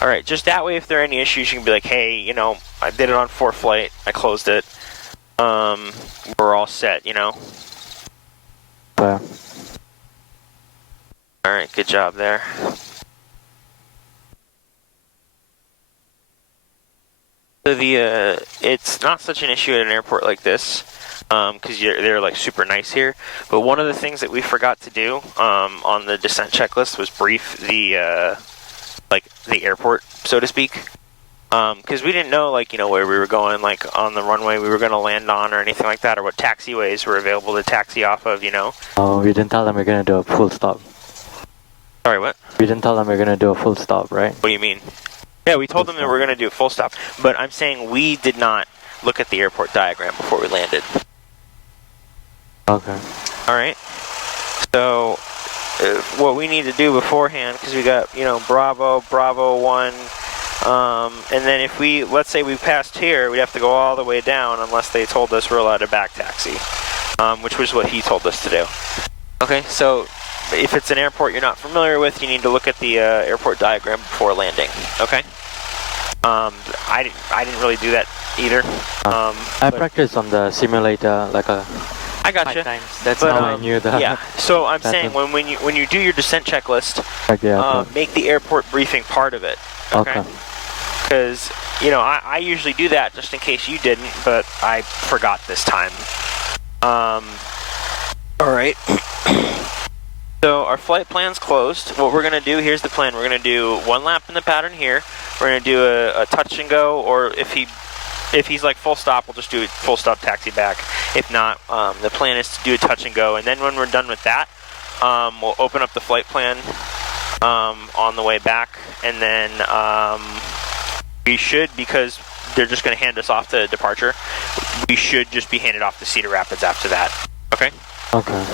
All right, just that way, if there are any issues, you can be like, hey, you know, I did it on 4 flight, I closed it. We're all set, you know. Yeah. All right, good job there. So it's not such an issue at an airport like this, because they're like super nice here. But one of the things that we forgot to do on the descent checklist was brief the airport, so to speak, because we didn't know where we were going, like on the runway we were going to land on or anything like that, or what taxiways were available to taxi off of, you know. Oh, we didn't tell them we're gonna do a full stop. Sorry, what? We didn't tell them we're gonna do a full stop, right? What do you mean? Yeah, we told them that we're going to do a full stop, but I'm saying we did not look at the airport diagram before we landed. Okay. All right. So what we need to do beforehand, because we got, you know, Bravo 1, and then if let's say we passed here, we'd have to go all the way down unless they told us we're allowed to back taxi, which was what he told us to do. Okay, so if it's an airport you're not familiar with, you need to look at the airport diagram before landing. Okay. I didn't really do that either. I practiced on the simulator like a. I gotcha. 5 times. That's how I knew that. Yeah. So I'm saying when you do your descent checklist, make the airport briefing part of it. Okay. Because you know I usually do that just in case you didn't, but I forgot this time. All right. So our flight plan's closed. What we're going to do, here's the plan. We're going to do 1 lap in the pattern here. We're going to do a touch and go, or if he's like full stop, we'll just do a full stop taxi back. If not, the plan is to do a touch and go. And then when we're done with that, we'll open up the flight plan on the way back. And then we should, because they're just going to hand us off to departure, we should just be handed off to Cedar Rapids after that. Okay? Okay.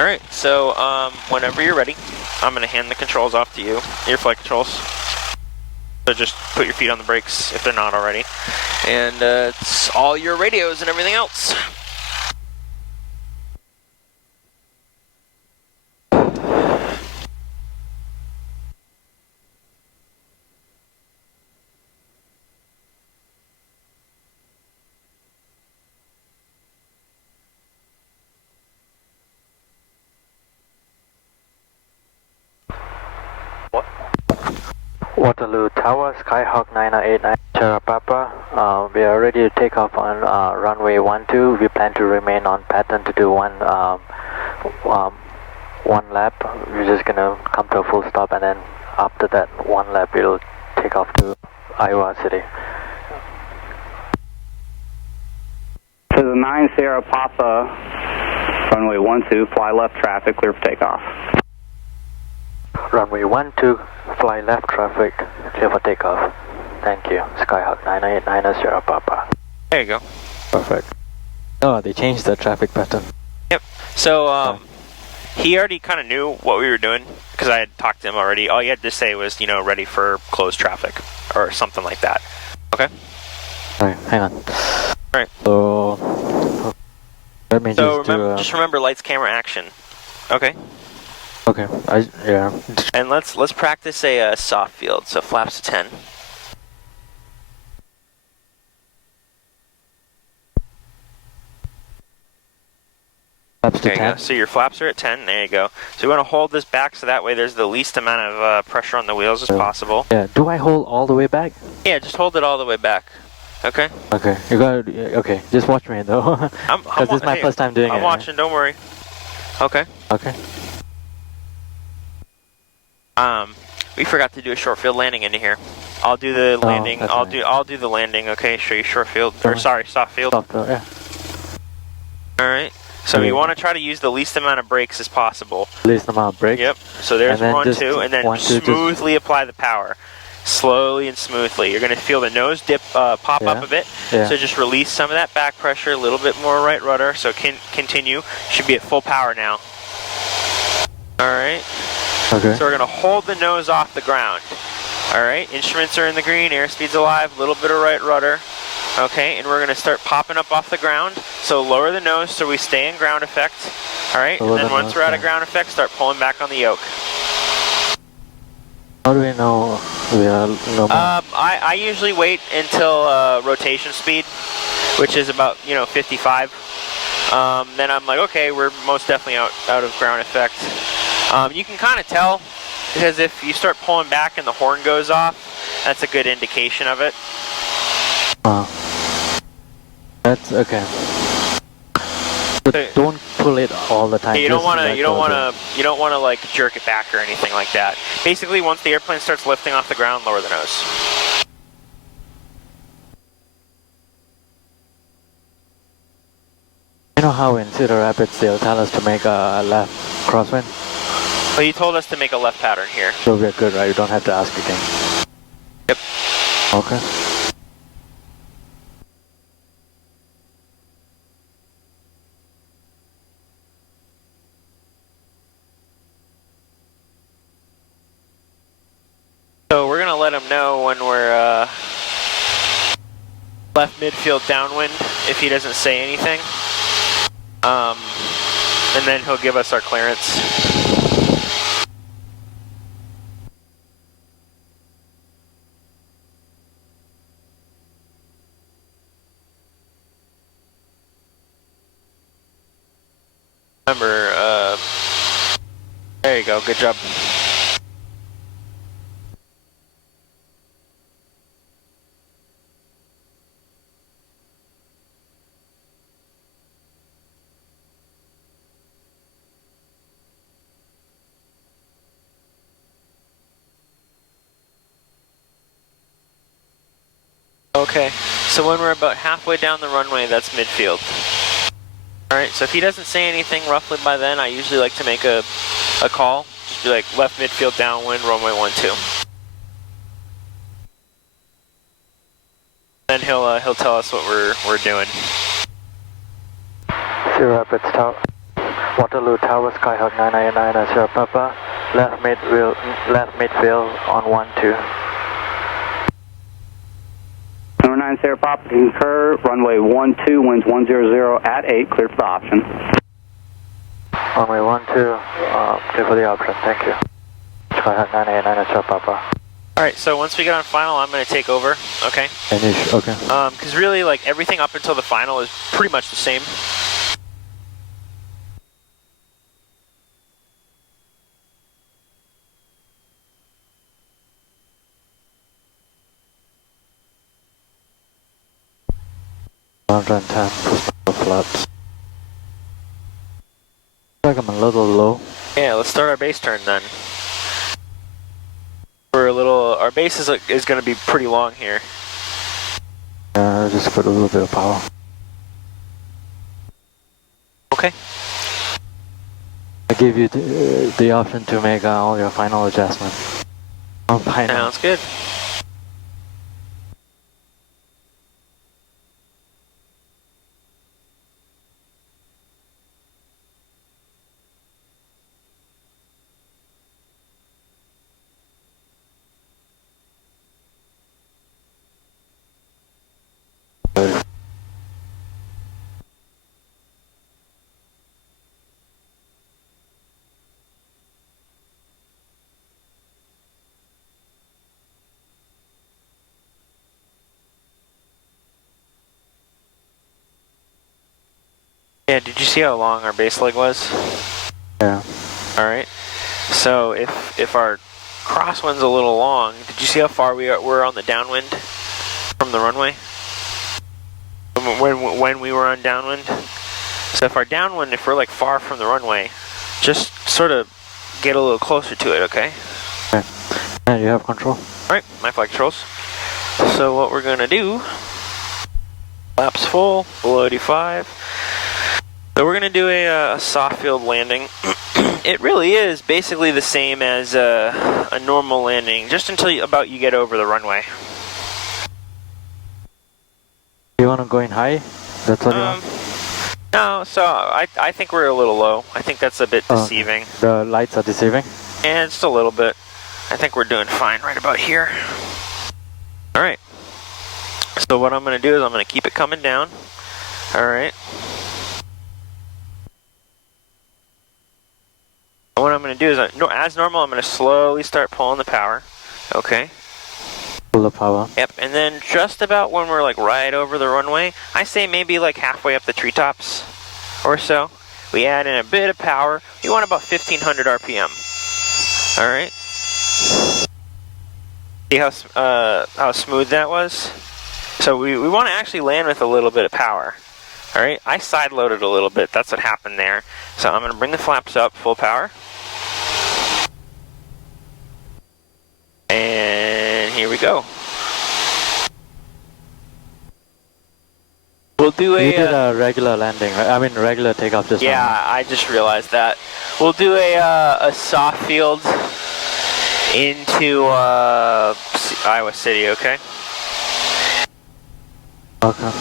Alright, so whenever you're ready, I'm going to hand the controls off to you, your flight controls. So just put your feet on the brakes if they're not already. And it's all your radios and everything else. Waterloo Tower, Skyhawk 989, Sierra Papa. We are ready to take off on runway 12. We plan to remain on pattern to do one lap. We're just gonna come to a full stop, and then after that one lap, we'll take off to Iowa City. To the 9 Sierra Papa, runway 12, fly left traffic, clear for takeoff. Runway 12, fly left traffic, clear for takeoff. Thank you. Skyhawk 989 Sierra Papa. There you go. Perfect. Oh, they changed the traffic pattern. Yep. So, he already kind of knew what we were doing because I had talked to him already. All you had to say was, you know, ready for closed traffic or something like that. Okay? Alright, hang on. Alright. So, let me just remember lights, camera, action. Okay? Okay, yeah. And let's practice a soft field. So flaps to 10. Flaps to There you 10. go. So your flaps are at 10. There you go. So we want to hold this back so that way there's the least amount of pressure on the wheels as possible. Yeah, do I hold all the way back? Yeah, just hold it all the way back. Okay? Okay, you gotta, okay, just watch me though. Because this is my first time doing it. I'm watching, don't worry. Okay. Okay. We forgot to do a short field landing into here. I'll do the landing. that's I'll fine. do the landing. Okay, show you short field. Or sorry, soft field. Soft field, yeah. All right. So Okay. you want to try to use the least amount of brakes as possible. Least amount of brakes. Yep. So there's And then 1, just 2, and then 1, 2, just- smoothly apply the power, slowly and smoothly. You're going to feel the nose dip, pop up Yeah. a bit. Yeah. So just release some of that back pressure, a little bit more right rudder. So continue. Should be at full power now. All right. Okay. So we're going to hold the nose off the ground. All right, instruments are in the green, airspeed's alive, a little bit of right rudder. Okay, and we're going to start popping up off the ground. So lower the nose so we stay in ground effect. All right, Lower and then the once nose, we're out of yeah. ground effect, start pulling back on the yoke. How do we know we are no more? I usually wait until rotation speed, which is about 55. Then I'm like, okay, we're most definitely out of ground effect. You can kind of tell because if you start pulling back and the horn goes off, that's a good indication of it. That's okay. But don't pull it all the time. You don't just want to. let You don't go want of to. You don't want to like jerk it back or anything like that. Basically, once the airplane starts lifting off the ground, lower the nose. it. You know how in Cedar Rapids they'll tell us to make a left crosswind? Well, you told us to make a left pattern here. So we're good, right? You don't have to ask again. Yep. Okay. So we're gonna let him know when we're left midfield downwind if he doesn't say anything. And then he'll give us our clearance. Remember, there you go, good job. Okay, so when we're about halfway down the runway, that's midfield. Alright, so if he doesn't say anything roughly by then, I usually like to make a call. Just be like, left midfield downwind, runway 12. Then he'll tell us what we're doing. Cedar Rapids Tower, Waterloo Tower, Skyhawk 999 Sierra Papa, left midfield on 12. Number 9 Sierra Papa, concur, runway 12, winds 100 at 8, clear for the option. Runway 12, clear for the option, thank you. Skyhawk 989 Sierra Papa. Alright, so once we get on final, I'm going to take over, okay? Okay. Because really, like, everything up until the final is pretty much the same. 110, push my flaps. Looks like I'm a little low. Yeah, let's start our base turn then. We're a little. Our base is going to be pretty long here. Just put a little bit of power. Okay. I give you the option to make all your final adjustments. Sounds good. Yeah, did you see how long our base leg was? Yeah. Alright. So if our crosswind's a little long, did you see how far we're on the downwind from the runway? When we were on downwind? So if our downwind, if we're like far from the runway, just sort of get a little closer to it, okay? Okay. And you have control. Alright, my flight controls. So what we're gonna do, flaps full, below 85. So we're going to do a soft field landing. It really is basically the same as a normal landing, just until you get over the runway. You want to go in high? That's what you want? No, so I think we're a little low. I think that's a bit deceiving. The lights are deceiving? And just a little bit. I think we're doing fine right about here. Alright. So what I'm going to do is I'm going to keep it coming down. Alright. What I'm going to do is, as normal, I'm going to slowly start pulling the power. Okay. Pull the power. Yep, and then just about when we're like right over the runway, I say maybe like halfway up the treetops or so, we add in a bit of power. We want about 1500 RPM. All right. See how smooth that was? So we want to actually land with a little bit of power. All right, I side loaded a little bit. That's what happened there. So I'm going to bring the flaps up full power. And here we go. We'll do You did a regular landing, right? I mean regular takeoff just now. Yeah, I just realized that. We'll do a soft field into Iowa City, okay? Okay.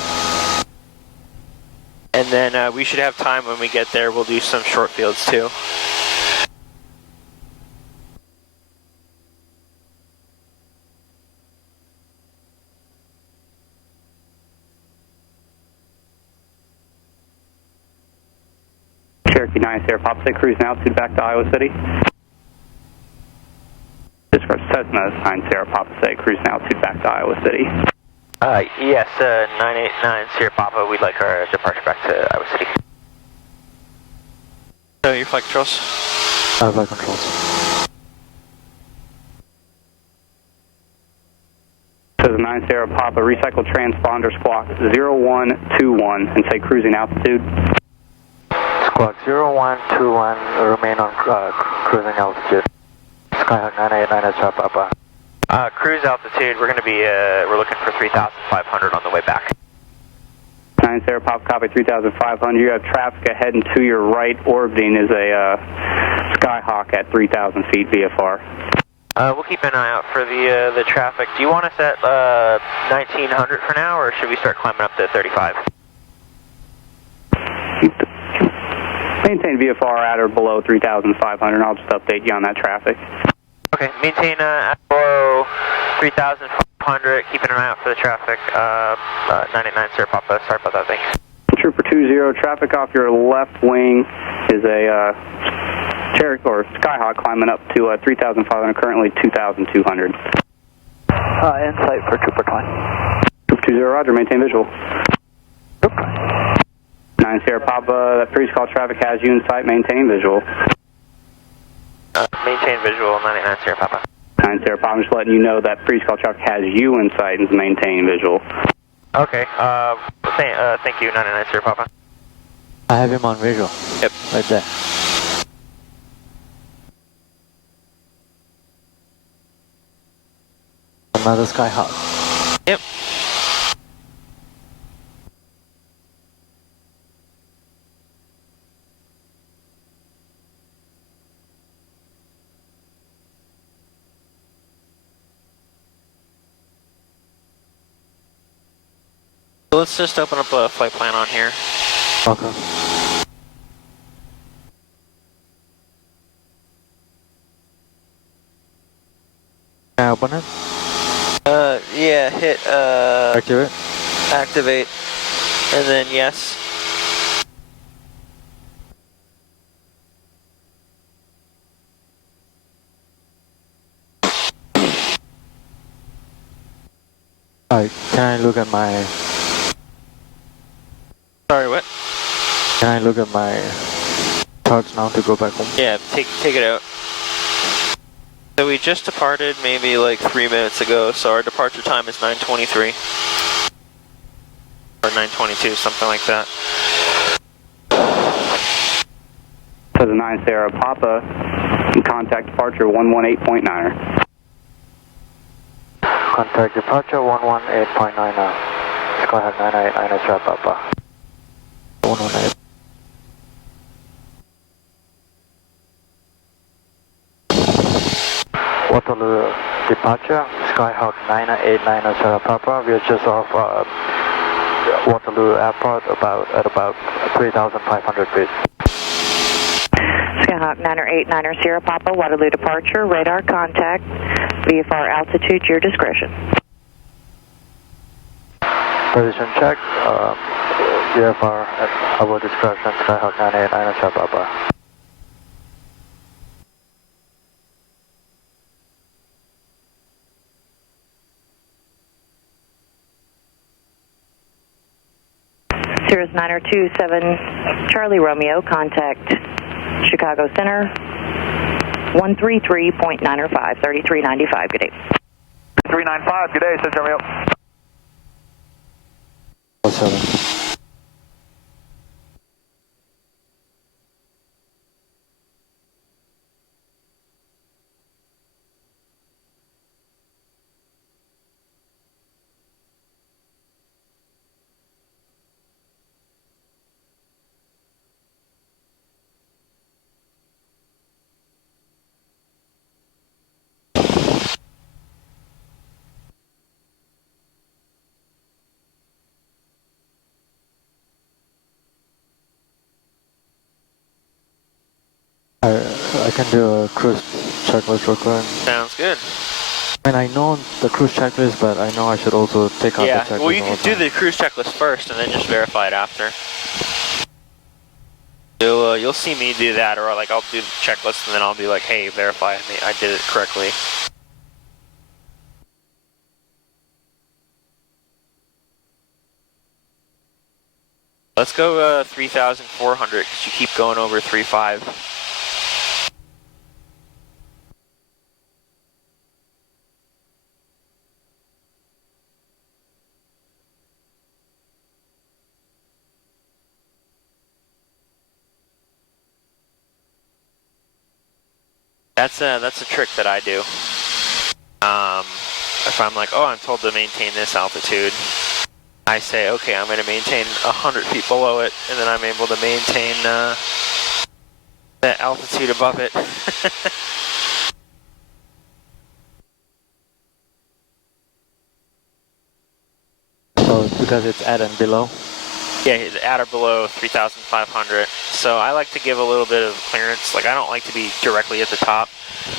And then we should have time when we get there. We'll do some short fields too. Cherokee 9 Sierra Papa, say cruising altitude back to Iowa City. This for Cessna 9 Sierra Papa, say cruising altitude back to Iowa City. Yes, 989 Sierra Papa, we'd like our departure back to Iowa City. So your flight controls? Flight controls. This is 9 Sierra Papa, recycle transponder squawk 0121 and say cruising altitude. Squawk 0121, remain on cruising altitude. Skyhawk 989 Sierra Papa. Cruise altitude, we're going to be, we're looking for 3,500 on the way back. 9 Sierra Papa, copy 3,500. You have traffic ahead and to your right. Orbiting is a Skyhawk at 3,000 feet VFR. We'll keep an eye out for the traffic. Do you want us at 1,900 for now, or should we start climbing up to 35? Maintain VFR at or below 3,500. I'll just update you on that traffic. Okay, maintain at below 3,500, keeping an eye out for the traffic. 989 Sierra Papa, sorry about that, thanks. Trooper 20, traffic off your left wing is a Cherokee or Skyhawk climbing up to 3,500, currently 2,200. Insight for Trooper 20. Trooper 20, roger, maintain visual. Trooper. 9 Sierra Papa, that previous call traffic has you in sight, maintain visual. Maintain visual, 99 Sierra Papa. 9 Sierra Papa, I'm just letting you know that previous call traffic has you in sight and is maintaining visual. Okay, thank you, 99 Sierra Papa. I have him on visual. Yep. Right there. Another Skyhawk. Yep. So let's just open up a flight plan on here. Okay. Can I open it? Yeah, hit, Activate? activate, and then yes. Alright, can I look at my... Sorry, what? Can I look at my charts now to go back home? Yeah, take it out. So we just departed maybe like 3 minutes ago, so our departure time is 9:23. Or 9:22, something like that. To the 9 Sierra Papa, contact departure 118.9er. Contact departure 118.9 now. Let's go ahead, 989 Sierra Papa. 118. Waterloo departure, Skyhawk 989 Sierra Papa. We are just off Waterloo Airport at about 3,500 feet. Skyhawk 989 Sierra Papa, Waterloo departure, radar contact, VFR altitude, your discretion. Position check, VFR at our discretion, Skyhawk 989 Sierra Papa. Cirrus 9027 Charlie Romeo, contact Chicago Center 133.905, 3395, good day. 395, good day, Center Romeo. 07. I can do a cruise checklist real quick. Sounds good. I mean, I know the cruise checklist, but I know I should also take out the checklist. Yeah, well you can do the cruise checklist first and then just verify it after. So, you'll see me do that, or like I'll do the checklist and then I'll be like, hey, verify me, I did it correctly. Let's go 3,400 because you keep going over 3.5. That's a trick that I do. If I'm like, oh, I'm told to maintain this altitude, I say, okay, I'm going to maintain 100 feet below it, and then I'm able to maintain that altitude above it. So because it's at and below? Yeah, at or below 3,500. So I like to give a little bit of clearance. Like I don't like to be directly at the top,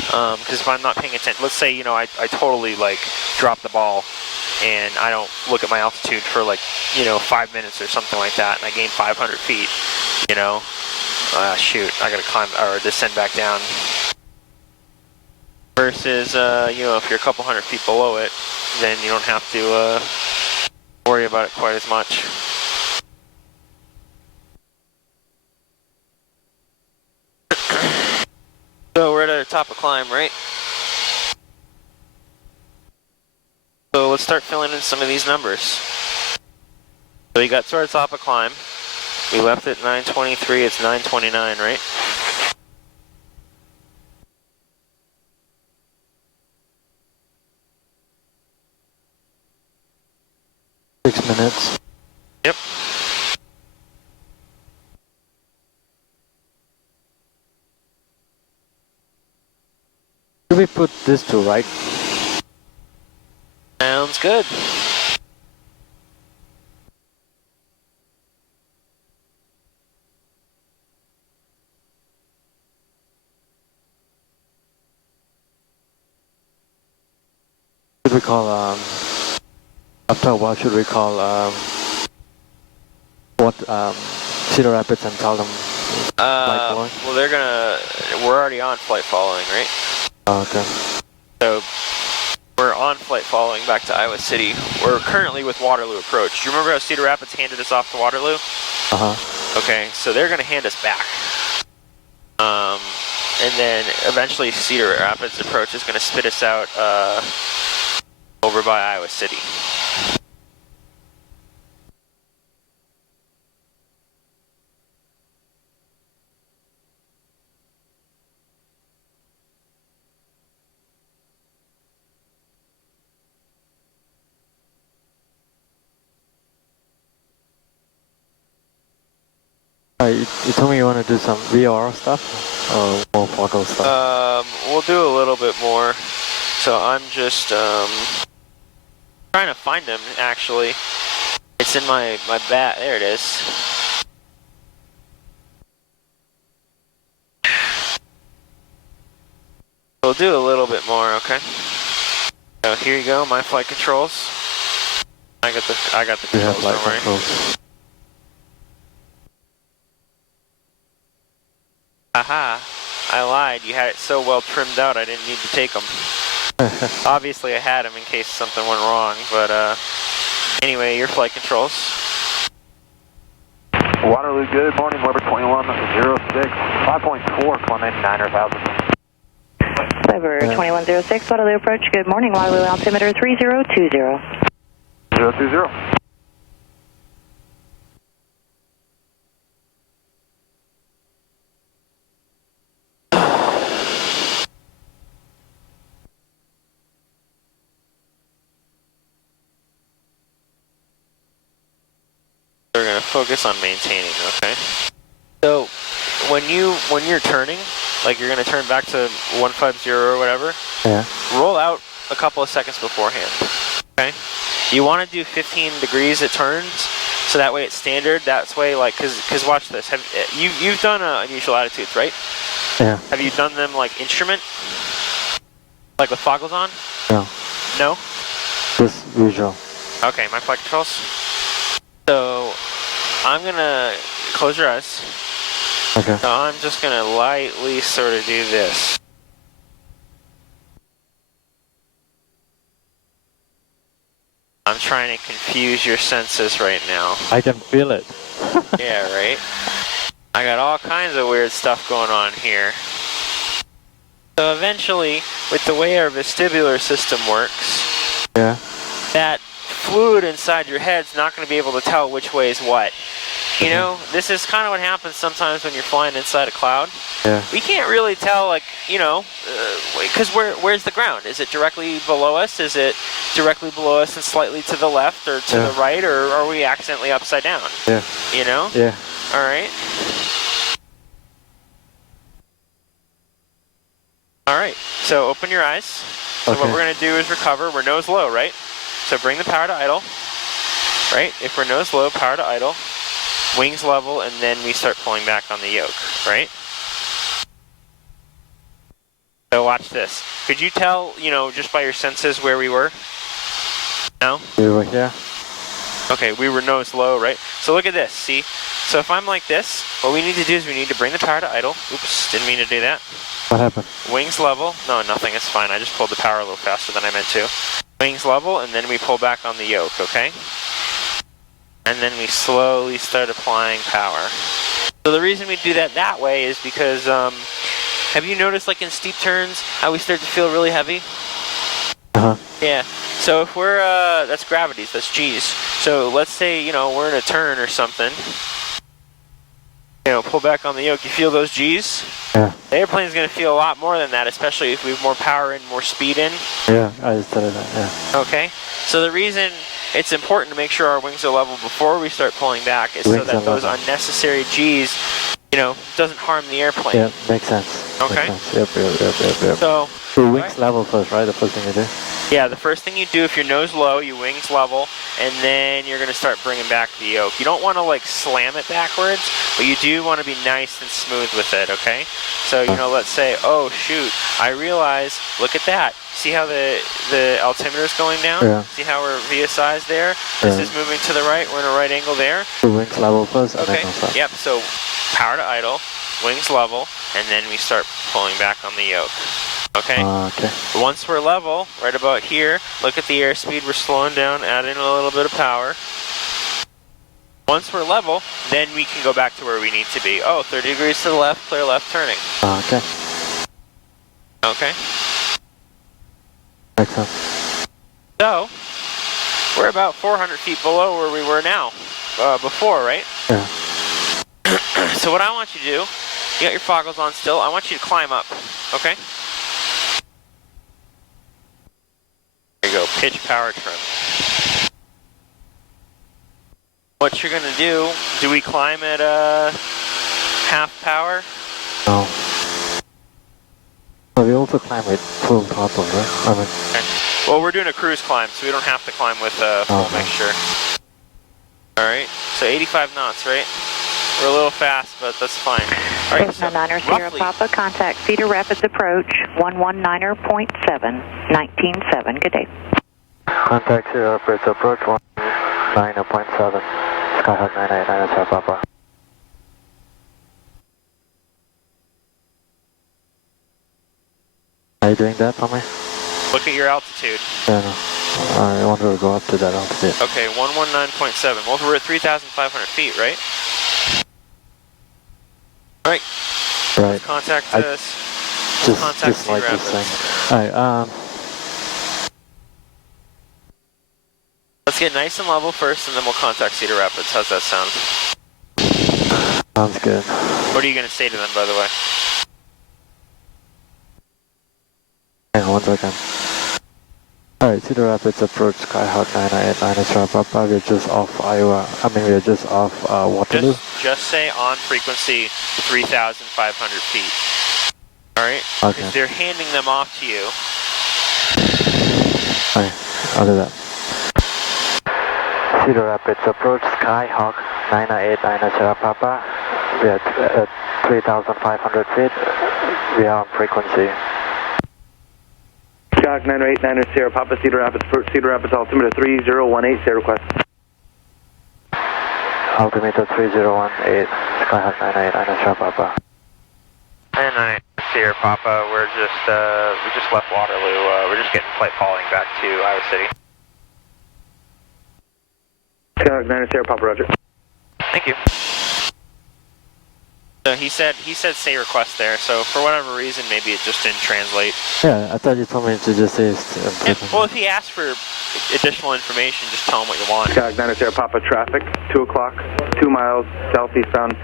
because if I'm not paying attention, let's say I totally like drop the ball, and I don't look at my altitude for like 5 minutes or something like that, and I gain 500 feet. Shoot, I gotta climb or descend back down. Versus if you're a couple hundred feet below it, then you don't have to worry about it quite as much. So we're at the top of climb, right? So let's start filling in some of these numbers. So we got towards top of climb. We left at 9:23, it's 9:29, right? Minutes. Yep. Should we put this to right? Sounds good. Should we call after a while should we call Cedar Rapids and tell them flight following? Well, we're already on flight following, right? Oh, okay. So we're on flight following back to Iowa City. We're currently with Waterloo approach. Do you remember how Cedar Rapids handed us off to Waterloo? Okay, so they're gonna hand us back. And then eventually Cedar Rapids approach is gonna spit us out over by Iowa City. You told me you want to do some VR stuff or more photo stuff? We'll do a little bit more. So I'm just trying to find them, actually. It's in my bat. There it is. We'll do a little bit more, okay? So here you go, my flight controls. I got the controls, don't worry. Aha, I lied. You had it so well trimmed out I didn't need to take them. Obviously I had them in case something went wrong, but anyway, your flight controls. Waterloo, good morning, Weber 2106, 5.4, Clement 9,000. Weber 2106, Waterloo approach, good morning, Waterloo altimeter 3020. 020. We're gonna focus on maintaining, okay? So when you're turning, like you're gonna turn back to 150 or whatever, yeah. Roll out a couple of seconds beforehand. Okay? You wanna do 15 degrees it turns, so that way it's standard. That's way like cause watch this. You've done unusual attitudes, right? Yeah. Have you done them like instrument? Like with foggles on? No. No? Just visual. Okay, my flight controls. So I'm gonna close your eyes. Okay. So I'm just gonna lightly sort of do this. I'm trying to confuse your senses right now. I can feel it. Yeah, right? I got all kinds of weird stuff going on here. So eventually, with the way our vestibular system works, yeah, that fluid inside your head's not going to be able to tell which way is what. You know, this is kind of what happens sometimes when you're flying inside a cloud. Yeah. We can't really tell, like, you know, because where's the ground? Is it directly below us? Is it directly below us and slightly to the left or to the right? Or are we accidentally upside down? Yeah. You know? Yeah. All right. All right. So open your eyes. So what we're going to do is recover. We're nose low, right? So bring the power to idle. Right? If we're nose low, power to idle. Wings level, and then we start pulling back on the yoke, right? So watch this. Could you tell, you know, just by your senses where we were? No? We were here. Okay, we were nose low, right? So look at this, see? So if I'm like this, what we need to do is we need to bring the power to idle. Oops, didn't mean to do that. What happened? Wings level. No, nothing, it's fine. I just pulled the power a little faster than I meant to. Wings level, and then we pull back on the yoke, okay? And then we slowly start applying power. So the reason we do that way is because, have you noticed like in steep turns, how we start to feel really heavy? Uh-huh. Yeah. So if we're, that's gravities, that's G's. So let's say, you know, we're in a turn or something. You know, pull back on the yoke. You feel those G's? Yeah. The airplane's going to feel a lot more than that, especially if we have more power and more speed in. Yeah, I studied that, yeah. Okay. So the reason it's important to make sure our wings are level before we start pulling back is so that those unnecessary G's, you know, doesn't harm the airplane. Yeah, makes sense. Okay. Makes sense. Yep. So wings level first, right? The first thing you do? yeah, the first thing you do, if your nose low, you wings level, and then you're going to start bringing back the yoke. You don't want to like slam it backwards, but you do want to be nice and smooth with it, okay? So, you know, let's say, oh shoot, I realize, look at that. See how the altimeter is going down? Yeah. See how we're VSI's there? This is moving to the right, we're in a right angle there. The wings level first, and Okay, then start. yep, so power to idle, wings level, and then we start pulling back on the yoke. Okay? Okay. Once we're level, right about here, look at the airspeed, we're slowing down, add in a little bit of power. Once we're level, then we can go back to where we need to be. Oh, 30 degrees to the left, clear left turning. Okay. Okay? Makes sense. So, we're about 400 feet below where we were now, before, right? Yeah. So what I want you to do, you got your foggles on still, I want you to climb up, okay? There you go, pitch power trim. What you're gonna do we climb at half power? No. But we also climb with full throttle, right? I mean, Okay. Well, we're doing a cruise climb, so we don't have to climb with full mixture. Alright, so 85 knots, right? We're a little fast, but that's fine. Alright, so Niner Sierra roughly, Papa, contact Cedar Rapids approach 119.7, 19.7. Good day. contact Sierra Rapids approach 19.7, Skyhawk 989 Sierra Papa. Are you doing that for me? look at your altitude. Yeah, no. I want to go up to that altitude. Okay, 119.7. Well, we're at 3,500 feet, right? Alright, Right. contact us. Contact Just like Cedar this Rapids. thing. Alright, Let's get nice and level first, and then we'll contact Cedar Rapids. How's that sound? sounds good. What are you going to say to them, by the way? Hang on 1 second. Alright, Cedar Rapids approach Skyhawk 989 Sierra Papa. We're just off Iowa. we're just off Waterloo. Just say on frequency 3,500 feet. Alright? Okay. Because they're handing them off to you. Alright, I'll do that. Cedar Rapids approach Skyhawk 989 Sierra Papa. We are at 3,500 feet. We are on frequency. Skyhawk 989 Sierra Papa, Cedar Rapids, Cedar Rapids altimeter 3018, say request. Altimeter 3018, Skyhawk 989 Sierra Papa. 999 Sierra Papa, we just left Waterloo. We're just getting flight following back to Iowa City. Skyhawk 9 Sierra Papa, roger. Thank you. So he said say request there, so for whatever reason maybe it just didn't translate. Yeah, I thought you told me to just say Yeah, well, if he asks for additional information, just tell him what you want. Skyhawk 9 Sierra Papa, traffic, 2 o'clock, 2 miles southeastbound,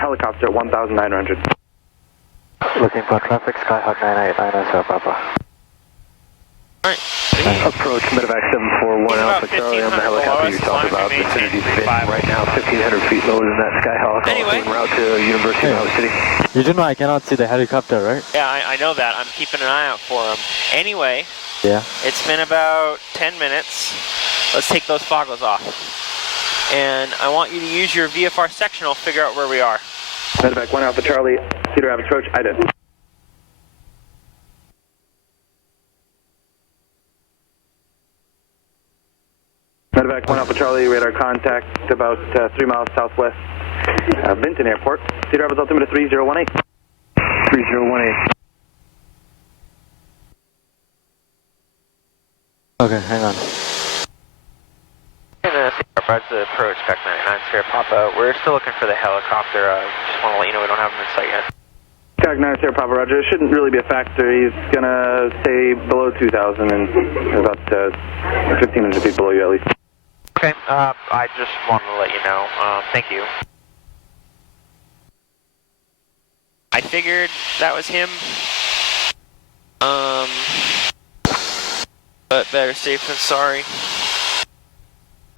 helicopter at 1,900. Looking for traffic, Skyhawk 989 Sierra Papa. Alright. Approach Medevac 741 Alpha Charlie on the helicopter you're talking about. Vicinity spin right now, 1,500 feet lower than that Skyhawk. Anyway. En route to University of Iowa City. You do know I cannot see the helicopter, right? Yeah, I know that. I'm keeping an eye out for him. Anyway, Yeah. it's been about 10 minutes. Let's take those foggles off. And I want you to use your VFR sectional to figure out where we are. Medevac 1 Alpha Charlie, Cedar Rapids approach, IDA. Medevac 1 Alpha Charlie, radar contact about 3 miles southwest Benton Airport. Cedar Rapids altimeter 3018. 3018. Okay, hang on. Sierra Rapids approach, Pac 99 Sierra Papa. We're still looking for the helicopter. Just want to let you know we don't have them in sight yet. Skyhawk 9 Sierra Papa, roger. It shouldn't really be a factor. He's going to stay below 2,000 and about 1,500 feet below you at least. Okay, I just wanted to let you know. Thank you. I figured that was him. But better safe than sorry.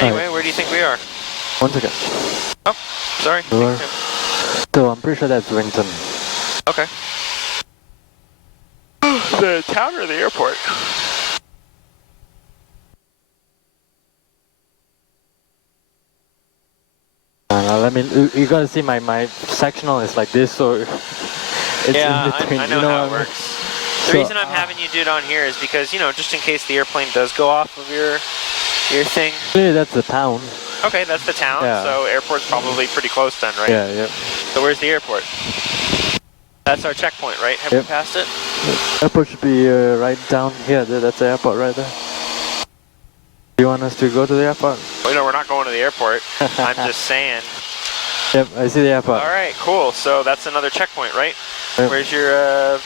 Anyway, Right. where do you think we are? 1 second. Oh, sorry. Sure. So I'm pretty sure that's Winton. Okay. The town or the airport? Let me. You gotta see my sectional is like this, so it's Yeah, in between. I know, you know how it what I mean? works. The So, reason I'm having you do it on here is because, you know, just in case the airplane does go off of your thing. Really, that's the town. Okay, that's the town, Yeah. so airport's probably pretty close then, right? Yeah, yeah. So where's the airport? That's our checkpoint, right? Have we passed it? Airport should be right down here. That's the airport right there. Do you want us to go to the airport? Well, no, we're not going to the airport. I'm just saying. Yep, I see the airport. All right, cool. So that's another checkpoint, right? Yep. Where's your,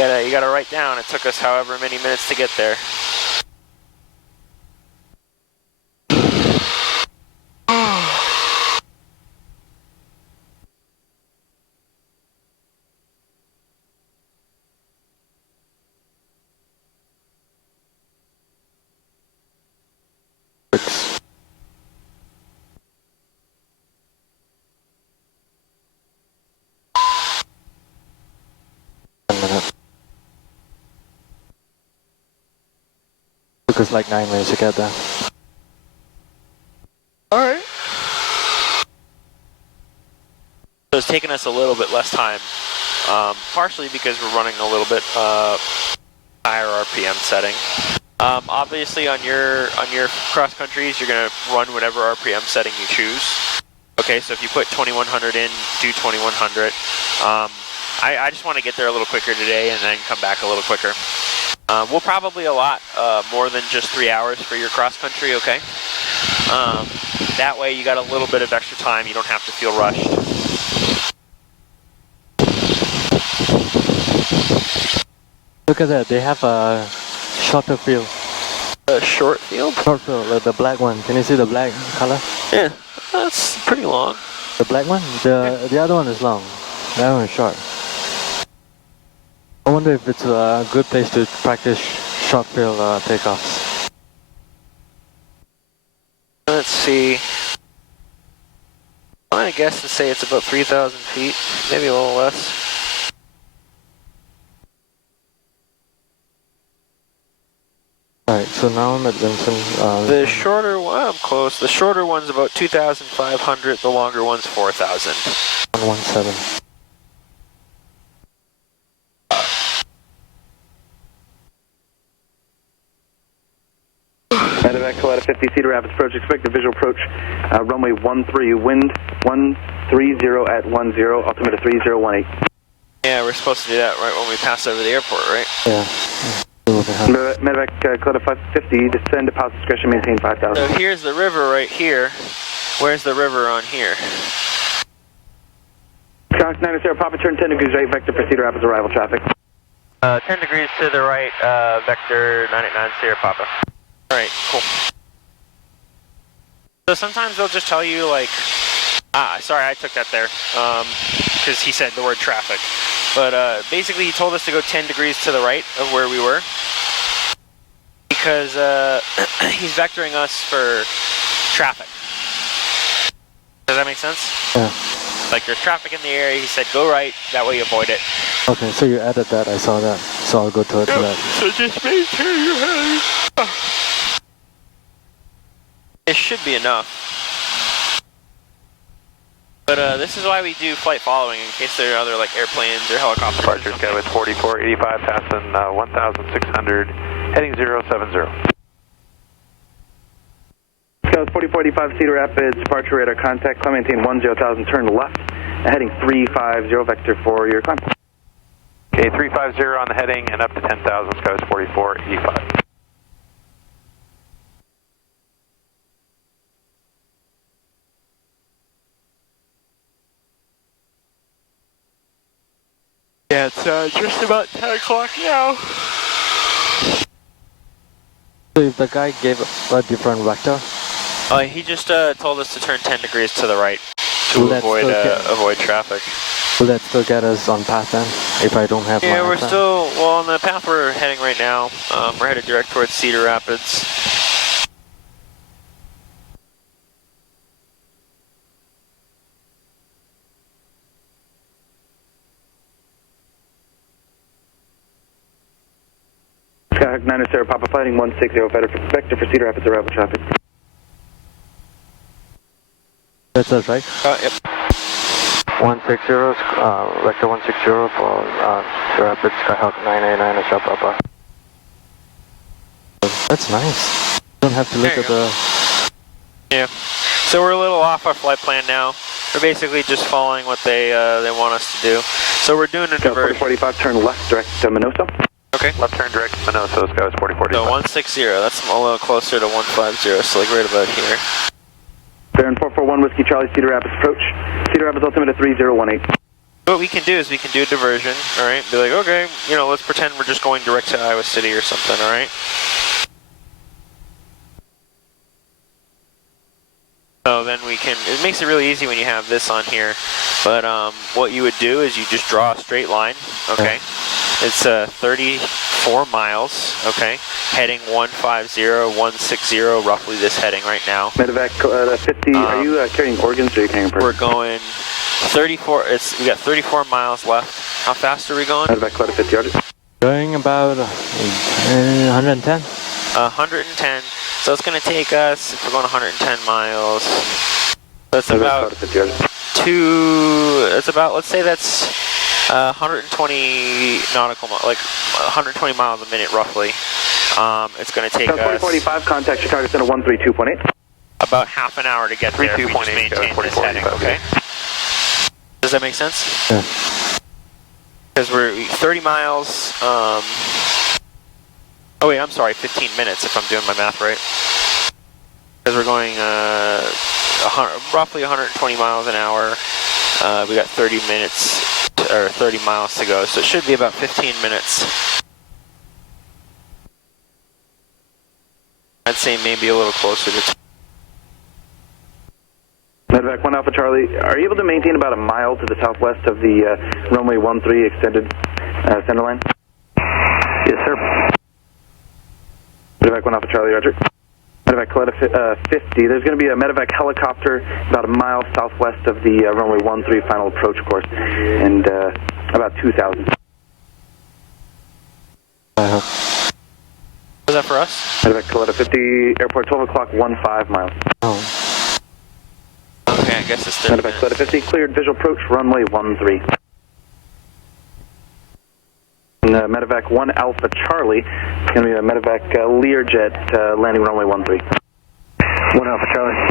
you gotta write down. It took us however many minutes to get there. Took us like 9 minutes to get there. All right. So it's taking us a little bit less time, partially because we're running a little bit higher RPM setting. Obviously, on your cross countries, you're gonna run whatever RPM setting you choose. Okay, so if you put 2100 in, do 2100. I just want to get there a little quicker today and then come back a little quicker. We'll probably allot more than just 3 hours for your cross country, okay? That way you got a little bit of extra time, you don't have to feel rushed. Look at that, they have a shorter field. A short field? Short field, the black one. Can you see the black color? Yeah, that's pretty long. The black one? The other one is long. That one is short. I wonder if it's a good place to practice short field takeoffs. Let's see. I'm gonna guess to say it's about 3,000 feet, maybe a little less. Alright, so now I'm at Vincent. The shorter one, I'm close. The shorter one's about 2,500, the longer one's 4,000. 117. Medevac, Coletta 50, Cedar Rapids approach, expected visual approach, runway 13, wind 130 at 10, altimeter 3018. Yeah, we're supposed to do that right when we pass over the airport, right? Yeah. Medevac, Coletta 550, descend to pause discretion, maintain 5,000. So here's the river right here. Where's the river on here? Cox 90 Papa, turn 10 degrees right, vector for Cedar Rapids arrival traffic. 10 degrees to the right, vector 989 Sierra Papa. Alright, cool. So sometimes they'll just tell you like, sorry I took that there, because he said the word traffic. But basically he told us to go 10 degrees to the right of where we were. Because he's vectoring us for traffic. Does that make sense? Yeah. Like there's traffic in the area, he said go right, that way you avoid it. Okay, so you added that, I saw that. So I'll go towards that. So just maintain your heading. It should be enough. But this is why we do flight following, in case there are other like airplanes or helicopters. Departure Skywind 4485, passing 1,600, heading 070. Skywind 4485, Cedar Rapids, departure radar contact, climb maintain 10,000, turn left, heading 350, vector for your climb. Okay, 350 on the heading and up to 10,000, Skywind 4485. Yeah, it's just about 10 o'clock now. So if the guy gave a different vector, He just told us to turn 10 degrees to the right to Will that still avoid traffic. will that still get us on path then? If I don't have Yeah, my we're iPad? still, well, on the path we're heading right now, we're headed direct towards Cedar Rapids. Skyhawk 9 Sierra Papa fighting 160 vector for Cedar Rapids arrival traffic. That's us, right? Yep. 160, vector 160 for Sierra Rapids, Skyhawk 989 Sierra Papa. That's nice. Don't have to look There at you the... Yeah. So we're a little off our flight plan now. We're basically just following what they want us to do. So we're doing a diversion. 4045, turn left direct to Minoso. Okay. Left turn direct to Minoso, Skywas 4045. So 160, that's a little closer to 150, so like right about here. Baron 441 Whiskey Charlie, Cedar Rapids approach. Cedar Rapids altimeter 3018. What we can do is we can do a diversion, alright? Be like, okay, you know, let's pretend we're just going direct to Iowa City or something, alright? So then we can, it makes it really easy when you have this on here, but what you would do is you just draw a straight line, okay? It's 34 miles, okay? Heading 150, 160, roughly this heading right now. Medevac 50, are you carrying organs or are you carrying person? We're going 34, we got 34 miles left. How fast are we going? Medevac 50 yards. Going about 110. 110. So it's going to take us, if we're going 110 miles, that's about let's say that's 120 nautical, like 120 miles a minute roughly. It's going to take us 4045, contact Chicago Center 132.8. about half an hour to get there if we just maintain this heading, okay? Does that make sense? Yeah. Because we're 30 miles, oh wait, I'm sorry, 15 minutes if I'm doing my math right. Because we're going roughly 120 miles an hour. We got 30 minutes, or 30 miles to go, so it should be about 15 minutes. I'd say maybe a little closer to... Medevac 1 Alpha Charlie, are you able to maintain about a mile to the southwest of the runway 13 extended center line? Yes, sir. Medevac 1 Alpha Charlie, Roger. Medevac Coletta 50, there's going to be a Medevac helicopter about a mile southwest of the runway 13 final approach course, and about 2,000. Was that for us? Medevac Coletta 50, airport 12 o'clock, 15 miles. Oh. Okay, I guess it's 30 Medevac minutes. Coletta 50, cleared visual approach, runway 13. And Medevac 1 Alpha Charlie, it's going to be a Medevac Learjet landing runway 13. 1 Alpha Charlie.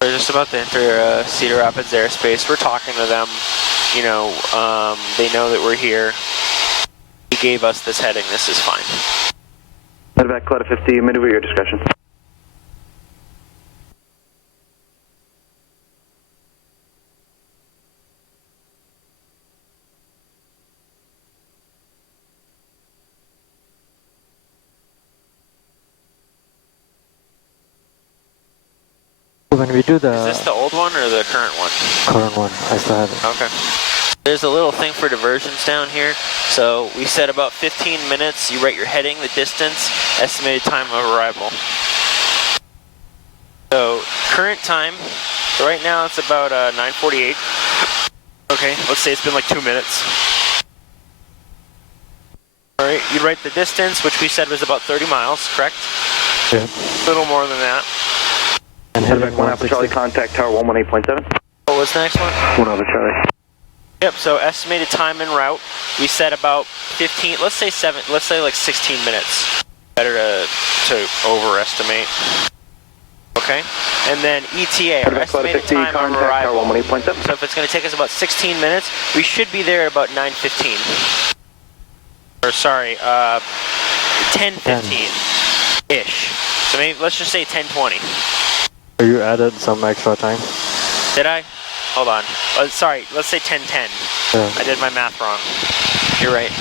We're just about to enter Cedar Rapids airspace. We're talking to them. You know, they know that we're here. He gave us this heading. This is fine. Medevac Coletta 50, maneuver your discretion. When we do the Is this the old one or the current one? current one, I still have it. Okay. There's a little thing for diversions down here. So we said about 15 minutes. You write your heading, the distance, estimated time of arrival. So current time, so right now it's about 9:48. Okay, let's say it's been like 2 minutes. All right, you write the distance, which we said was about 30 miles, correct? Yeah. A little more than that. And Medevac 1 Alpha Charlie, contact tower 118.7. What was the next one? 1 Alpha Charlie. Yep, so estimated time en route, we said about 15, let's say like 16 minutes. Better to overestimate. Okay? And then ETA, our estimated time of arrival. 118.7. So if it's going to take us about 16 minutes, we should be there at about 9:15. Or sorry, 10:15-ish. So maybe, let's just say 10:20. You added some extra time. Did I? Hold on. Sorry, let's say 10:10. Yeah. I did my math wrong. You're right.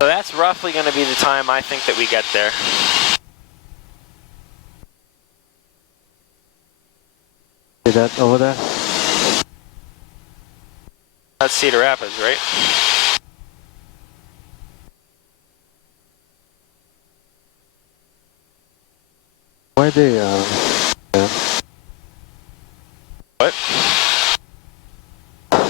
So that's roughly going to be the time I think that we get there. See that over there? That's Cedar Rapids, right? Why they, yeah. What?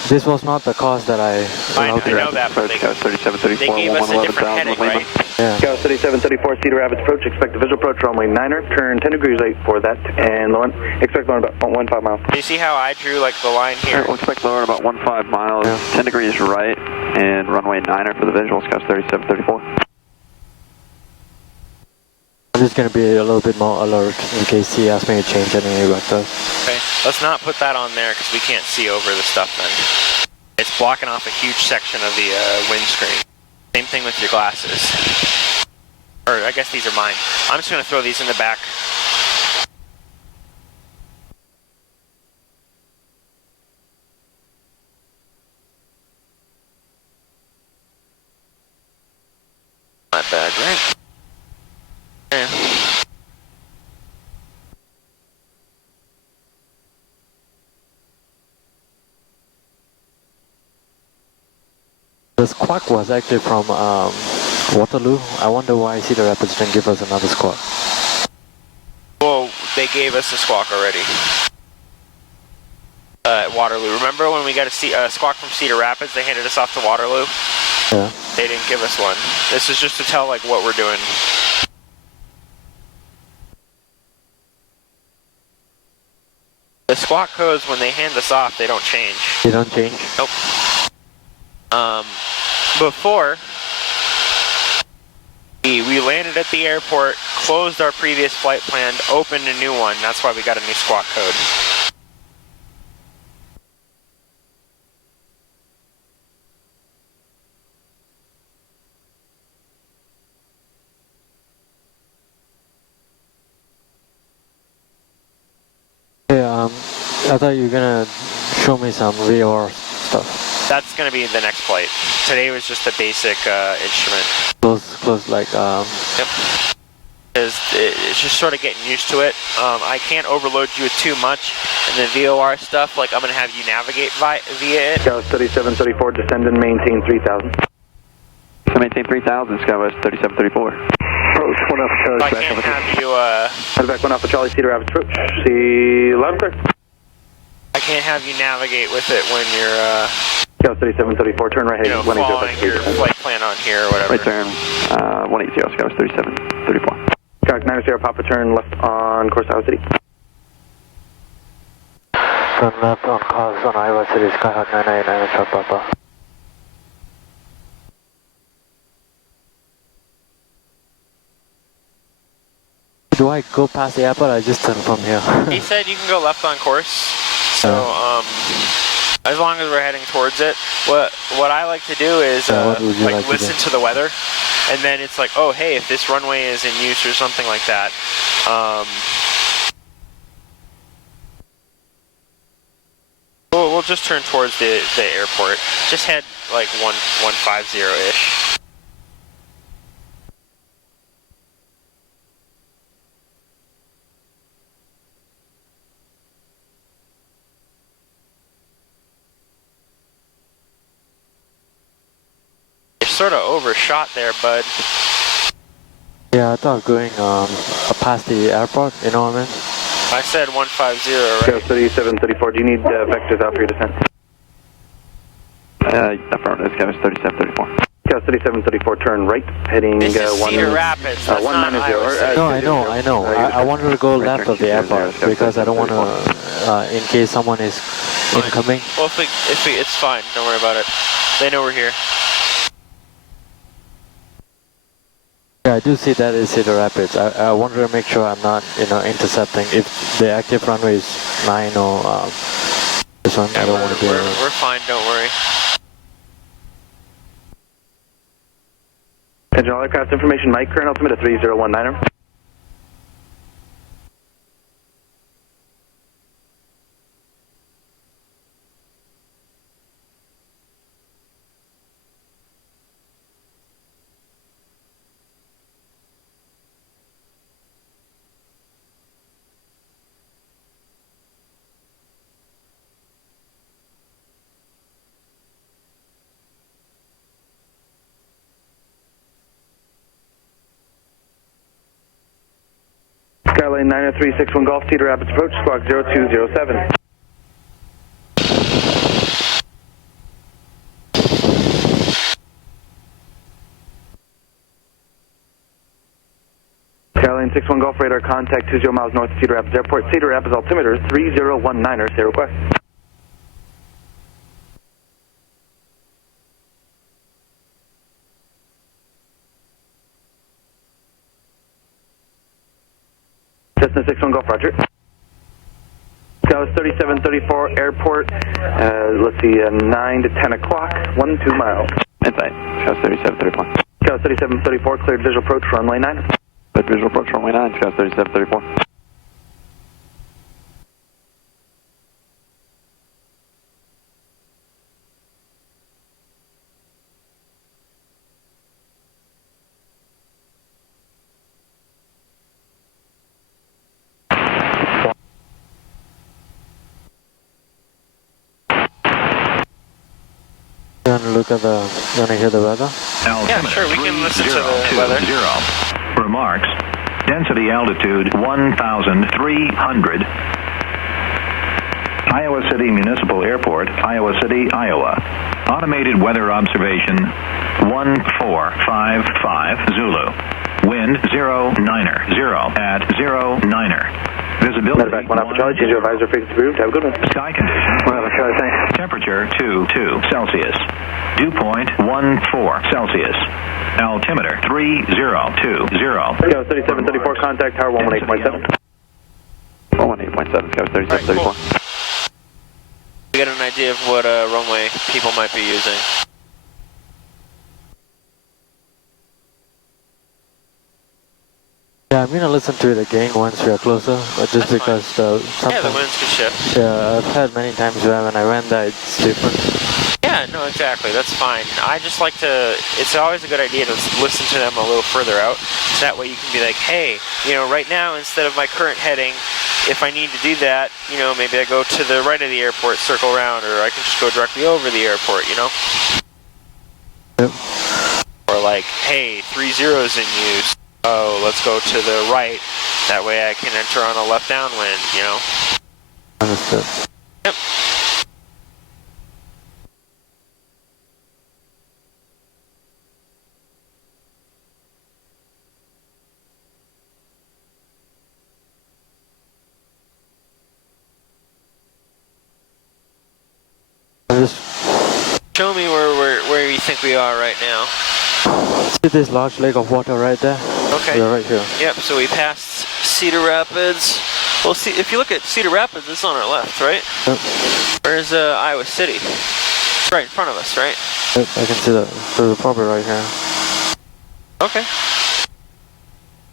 This was not the cost that I I know that, but they gave us a different heading, right? Yeah. Scout 3734 Cedar Rapids approach, expect the visual approach runway 9er, turn 10 degrees right for that, and expect lower about 1.5 miles. Do you see how I drew like the line here? We'll expect lower about 1.5 miles, 10 degrees right, and runway 9er for the visual, Scout 3734. I'm just gonna be a little bit more alert in case he asks me to change any vectors. Okay, let's not put that on there because we can't see over the stuff then. It's blocking off a huge section of the windscreen. Same thing with your glasses. Or I guess these are mine. I'm just gonna throw these in the back. Not bad, right? Yeah. The squawk was actually from Waterloo. I wonder why Cedar Rapids didn't give us another squawk. Well, they gave us a squawk already. At Waterloo. Remember when we got a squawk from Cedar Rapids, they handed us off to Waterloo? Yeah. They didn't give us one. This is just to tell like what we're doing. The squawk codes, when they hand us off, they don't change. They don't change? Nope. Before, we landed at the airport, closed our previous flight plan, opened a new one. That's why we got a new squawk code. Hey, I thought you were gonna show me some VOR stuff. That's going to be the next flight. Today was just a basic instrument. Close like, Yep. It's just sort of getting used to it. I can't overload you with too much. And the VOR stuff, like I'm going to have you navigate via it. Scout 3734, descend and maintain 3000. So maintain 3000, Scout West 3734. Approach 1 Alpha Charlie, I back can't over have you, Medevac 1 Alpha Charlie, Cedar Rapids approach. See, loud and clear. I can't have you navigate with it when you're, Scout 3734, turn right, you know, following your flight plan on here or whatever. Right turn, 180, Scout 3734. Scout 90, Papa, turn left on course Iowa City. turn left on cars on Iowa City, Skyhawk 989, Charlie Papa. Do I go past the airport or I just turn from here? He said you can go left on course. So, as long as we're heading towards it, what I like to do is like listen to the weather, and then it's like, oh hey, if this runway is in use or something like that. We'll just turn towards the airport. Just head like 150-ish. Sort of overshot there, bud. Yeah, I thought going past the airport, you know what I mean? I said 150, right? Scout 3734, do you need vectors out for your descent? Affirmative, Scout 3734. Scout 3734, turn right, heading This is one. Cedar Rapids. That's not 190. Iowa City. No, I know. I wanted to go left of the airport because I don't want to, in case someone is incoming. Well, if it's fine. Don't worry about it. They know we're here. Yeah, I do see that is Cedar Rapids. I wanted to make sure I'm not, intercepting. If the active runway is 9 or this one, Yeah, I don't want to be. We're fine. Don't worry. Engine all aircraft information, Mike, current altimeter 3019er. Skyline 90361 Golf, Cedar Rapids approach, squawk 0207. Skyline 61 Golf, radar contact 20 miles north of Cedar Rapids Airport. Cedar Rapids altimeter 3019er, say request. Cessna 61 Golf, roger. Dallas 3734 Airport, let's see, 9 to 10 o'clock, 12 miles. Insight, Dallas 3734. Dallas 3734, cleared visual approach, runway 9. Cleared visual approach, runway 9, Dallas 3734. You want to look at the, you want to hear the weather? Yeah, sure, we can listen to the weather. Remarks, density altitude 1,300. Iowa City Municipal Airport, Iowa City, Iowa. Automated weather observation 1455 Zulu. Wind 09er, 0 at 09er. Visibility. Medevac 1 Alpha Charlie, change your advisor frequency approved. Have a good one. Sky conditions. 1 Alpha Charlie, thanks. Temperature 22 Celsius. Dew point 14 Celsius. Altimeter 3020. Scout 3734, contact tower 118.7. 118.7, Scout 3734. Cool. We get an idea of what runway people might be using. Yeah, I'm gonna listen to it again once we are closer, but just That's because fine. Yeah, the winds could shift. Yeah, I've had many times where when I went there, it's different. Yeah, no, exactly. That's fine. I just like to, it's always a good idea to listen to them a little further out. So that way you can be like, hey, you know, right now, instead of my current heading, if I need to do that, you know, maybe I go to the right of the airport, circle around, or I can just go directly over the airport, you know? Yep. Or like, hey, 30's in use. Oh, let's go to the right. That way I can enter on a left downwind, you know? Understood. Yep. Just Show me where you think we are right now. see this large lake of water right there? Okay. We're right here. Yep, so we passed Cedar Rapids. Well, see, if you look at Cedar Rapids, it's on our left, right? Yep. Where's Iowa City? It's right in front of us, right? Yep, I can see that. So we're probably right here. Okay.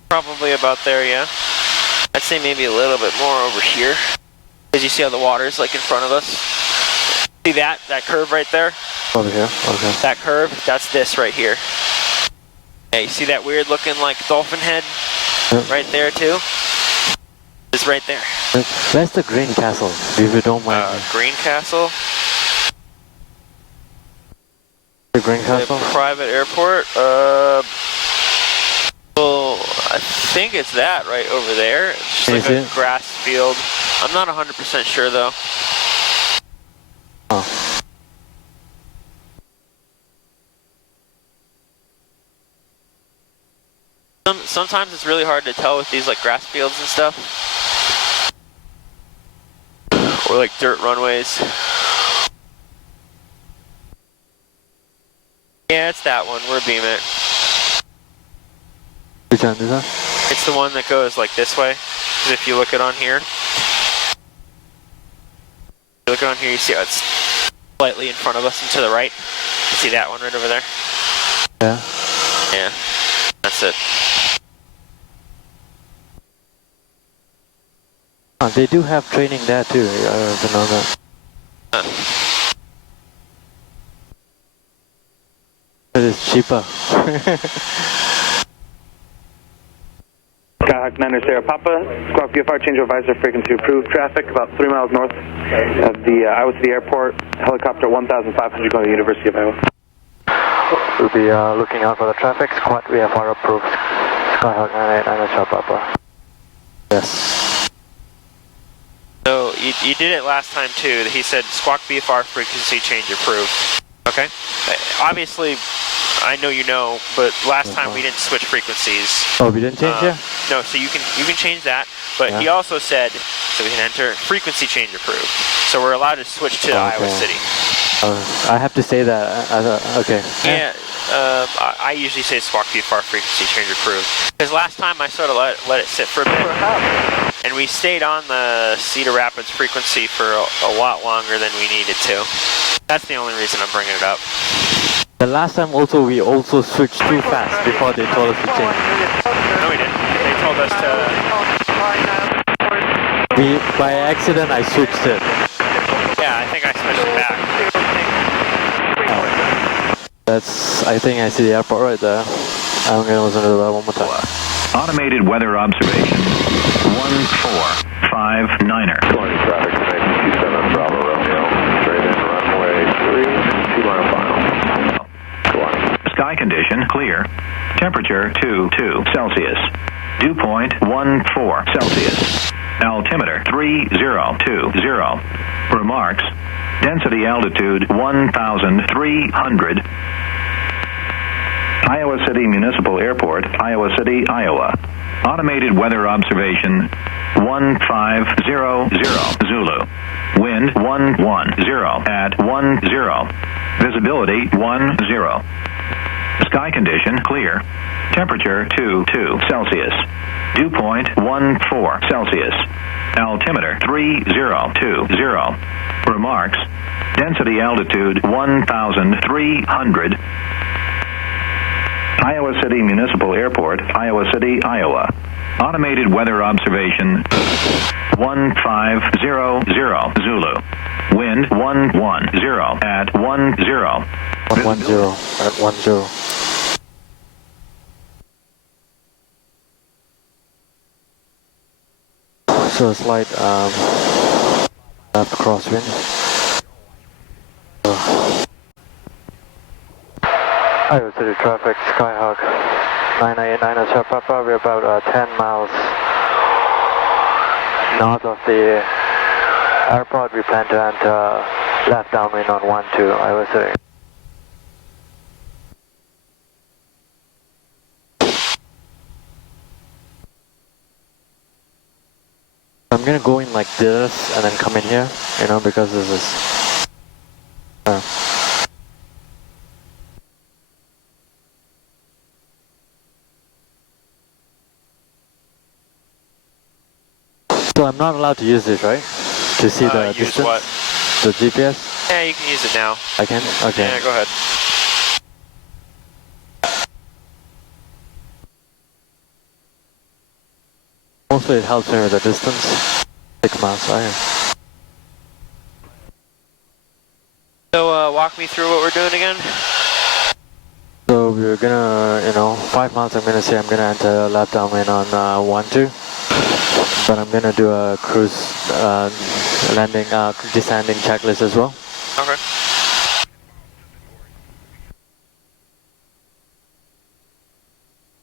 Probably about there, yeah. I'd say maybe a little bit more over here. Because you see how the water's like in front of us? See that curve right there? Over here, okay. That curve, that's this right here. Yeah, you see that weird looking like dolphin head? Yep. Right there too? It's right there. Where's the Green Castle, if you don't mind? Green Castle? The Green Castle? The private airport? Well, I think it's that right over there. It's just like a grass field. I'm not 100% sure though. Oh. Sometimes it's really hard to tell with these like grass fields and stuff. Or like dirt runways. Yeah, it's that one. We're beam it. Which one is that? It's the one that goes like this way. Because if you look at on here, you look on here, you see how it's slightly in front of us and to the right. You see that one right over there? Yeah. Yeah. That's it. Oh, they do have training there too, I don't know that. It is cheaper. Skyhawk 9er Sierra Papa, Squawk VFR, change of advisor frequency approved. Traffic about 3 miles north of the Iowa City Airport. Helicopter 1,500 going to the University of Iowa. We'll be looking out for the traffic. Squad VFR approved. Skyhawk 9er Sierra Papa. Yes. So you did it last time too. He said squawk BFR frequency change approved. Okay. Obviously, I know you know, but last time we didn't switch frequencies. Oh, we didn't change it? No. So you can change that. But he also said so we can enter frequency change approved. So we're allowed to switch to Iowa City. I have to say that. Okay. Yeah. I usually say squawk BFR frequency change approved because last time I sort of let it sit for a bit. And we stayed on the Cedar Rapids frequency for a lot longer than we needed to. That's the only reason I'm bringing it up. The last time also, we also switched too fast before they told us to change. No, we didn't. They told us to... By accident, I switched it. Yeah, I think I switched it back. I think I see the airport right there. I'm going to listen to that one more time. Automated weather observation 1459er. Calling traffic, 27 Bravo Romeo, straight in runway 3, 2 mile final. Sky condition clear. Temperature 22 Celsius. Dew point 14 Celsius. Altimeter 3020. Remarks. Density altitude 1,300. Iowa City Municipal Airport, Iowa City, Iowa. Automated weather observation 1500 Zulu. Wind 110 at 10. Visibility 10. Sky condition clear. Temperature 22 Celsius. Dew point 14 Celsius. Altimeter 3020. Remarks. Density altitude 1,300. Iowa City Municipal Airport, Iowa City, Iowa. Automated weather observation 1500 Zulu. Wind 110 at 10. 110 at 10. So a slight left crosswind. Iowa City traffic, Skyhawk 989 Sierra Papa. We're about 10 miles north of the airport. We plan to enter left downwind on 12 Iowa City. I'm gonna go in like this and then come in here, you know, because this is So I'm not allowed to use this, right? To see the use distance? what? The GPS? Yeah, you can use it now. I can? Okay. Yeah, go ahead. Also, it helps me with the distance. 6 miles, sorry. So, walk me through what we're doing again. So we're gonna, you know, 5 miles. I'm gonna say I'm gonna enter left downwind on 12. But I'm gonna do a cruise landing, descending checklist as well. Okay.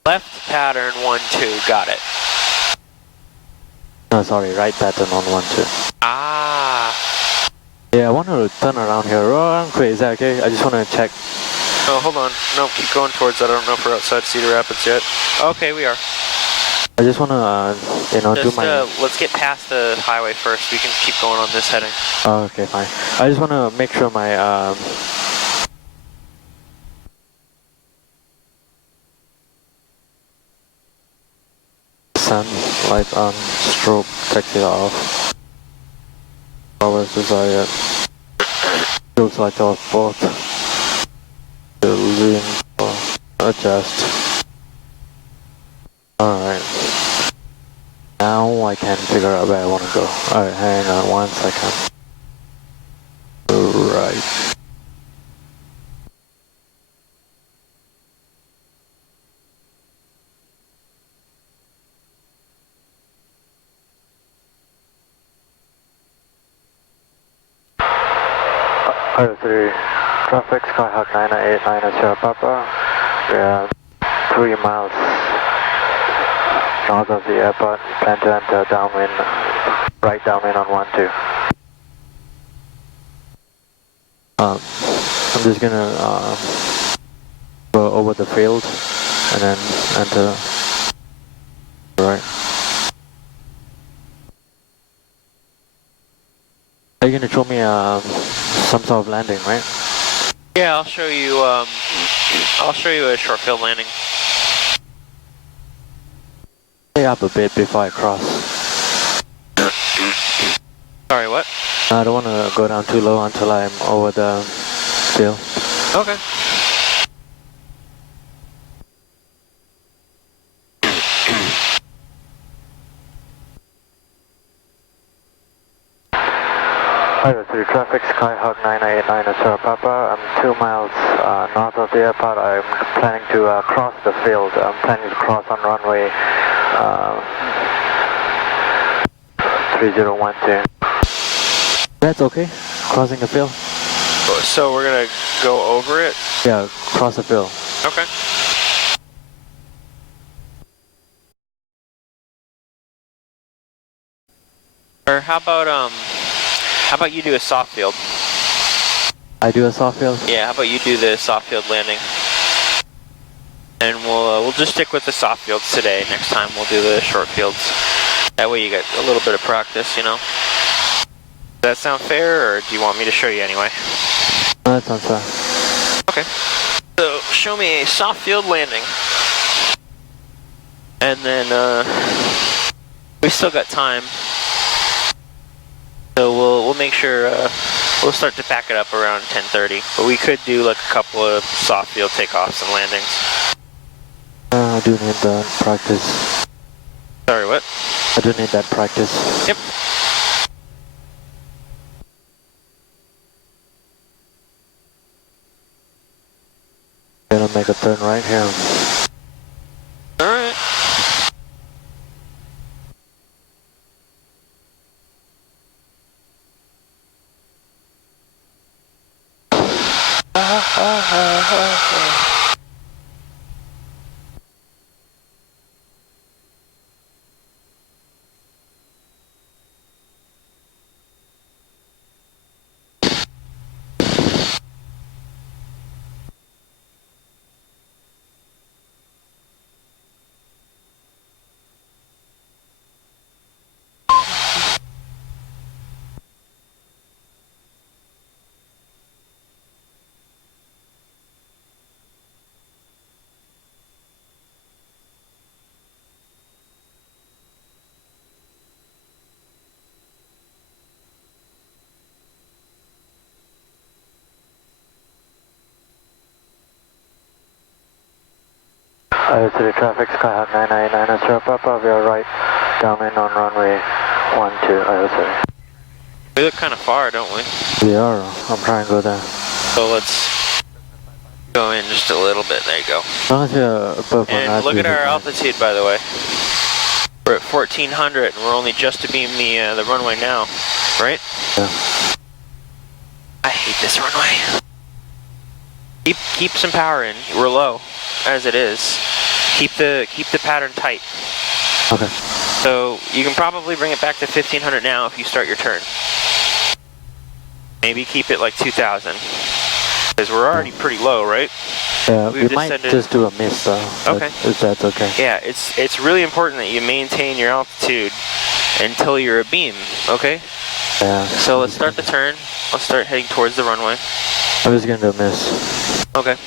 Left pattern 12, got it. No, sorry, right pattern on 12. Ah. Yeah, I want to turn around here. Around quick, is that okay? I just want to check. Oh, hold on. No, keep going towards that. I don't know if we're outside Cedar Rapids yet. Okay, we are. I just want to, you know, Just, do my... let's get past the highway first. We can keep going on this heading. Oh, okay, fine. I just want to make sure my... sun light on, strobe, taxi off. Hours desired. Looks like off both. Lean or adjust. Alright. Now I can figure out where I want to go. Alright, hang on 1 second. Right. Iowa City traffic, Skyhawk 989 Sierra Papa. We are 3 miles north of the airport. Plan to enter downwind, right downwind on 12. I'm just gonna go over the field and then enter right. Are you gonna show me some sort of landing, right? Yeah, I'll show you. I'll show you a short field landing. Stay up a bit before I cross. Sorry, what? I don't want to go down too low until I'm over the field. Okay. Highway 3 traffic, Skyhawk 989 at Sierra Papa. I'm 2 miles north of the airport. I'm planning to cross the field. I'm planning to cross on runway 3012. That's okay, crossing the field? So we're gonna go over it? Yeah, cross the field. Okay. Or how about you do a soft field? I do a soft field? Yeah, how about you do the soft field landing? And we'll just stick with the soft fields today. Next time we'll do the short fields. That way you get a little bit of practice, you know? Does that sound fair, or do you want me to show you anyway? No, that sounds fair. Okay. So, show me a soft field landing. And then, we still got time. So we'll make sure, we'll start to pack it up around 10:30. But we could do like a couple of soft field takeoffs and landings. I do need that practice. Sorry, what? I do need that practice. Yep. Gonna make a turn right here. Alright. Highway 3 traffic, Skyhawk 999 at Sierra Papa. We are right downwind on runway 12, Highway 3. We look kind of far, don't we? We are. I'm trying to go there. So let's go in just a little bit. There you go. As long as you're above and look at our altitude, by the way. We're at 1400, and we're only just abeam the runway now, right? Yeah. I hate this runway. Keep some power in. We're low, as it is. Keep the pattern tight. Okay. So you can probably bring it back to 1500 now if you start your turn. Maybe keep it like 2000, because we're already pretty low, right? Yeah, We've we might descended... just do a miss though. Okay. If that's okay. Yeah, it's really important that you maintain your altitude until you're abeam, okay? Yeah. So let's start the turn. Let's start heading towards the runway. I was gonna do a miss. Okay.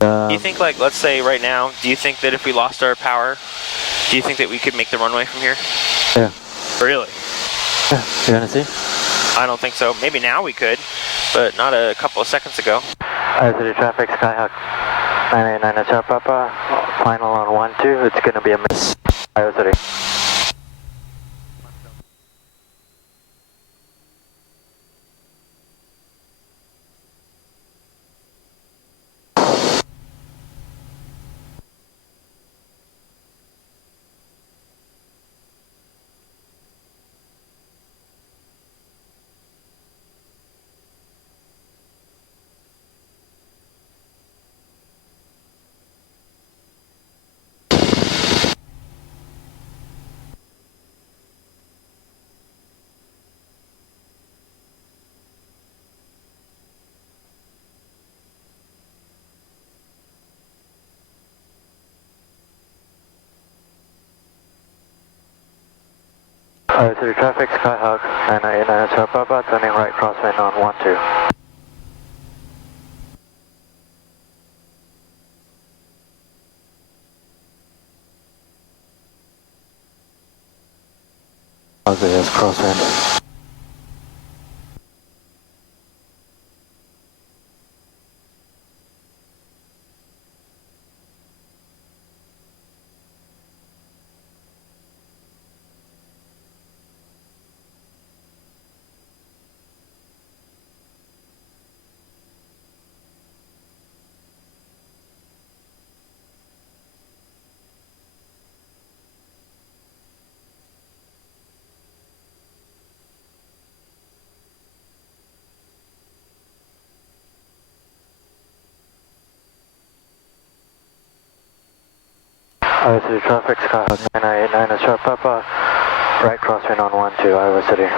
Do you think, like, let's say right now, do you think that if we lost our power, do you think that we could make the runway from here? Yeah. Really? Yeah. You wanna see? I don't think so. Maybe now we could, but not a couple of seconds ago. Highway 3 traffic, Skyhawk 989 at Sierra Papa. Final on 12. It's gonna be a miss. Highway 3. City traffic, Skyhawk 989 Sierra Papa, turning right crosswind on 12. Okay, yes, crosswind. Iowa City traffic, Skyhawk 989 Sierra Papa, right crosswind on 12, Iowa City.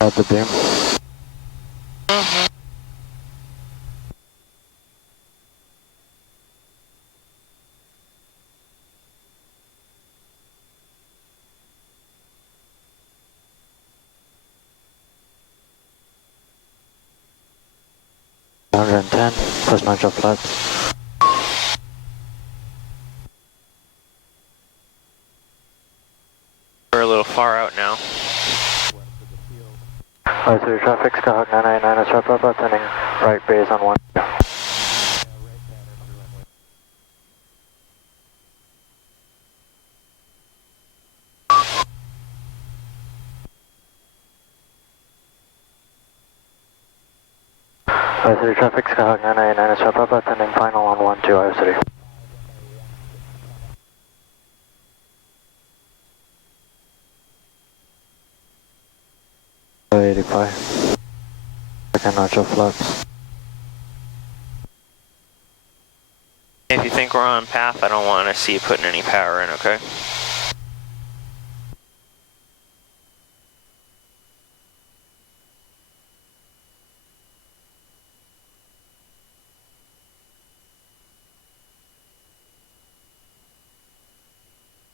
At the beam. First notch of flaps. We're a little far out now. Iowa City traffic, Skyhawk 989 Sierra Papa, turning right base on 12. Iowa City traffic, Skyhawk 989 Sierra Papa, turning final on 12, Iowa City. Iowa 85. Second notch of flaps. If you think we're on path, I don't want to see you putting any power in, okay?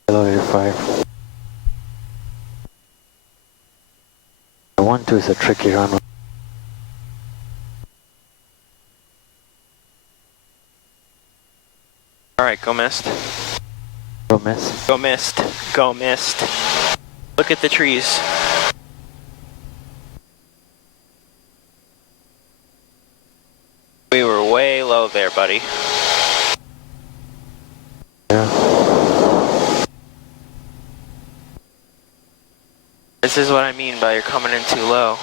Hello 85. 12 is a tricky runway. Alright, go mist. Go miss. Go mist. Go mist. Look at the trees. We were way low there, buddy. Yeah. This is what I mean by you're coming in too low.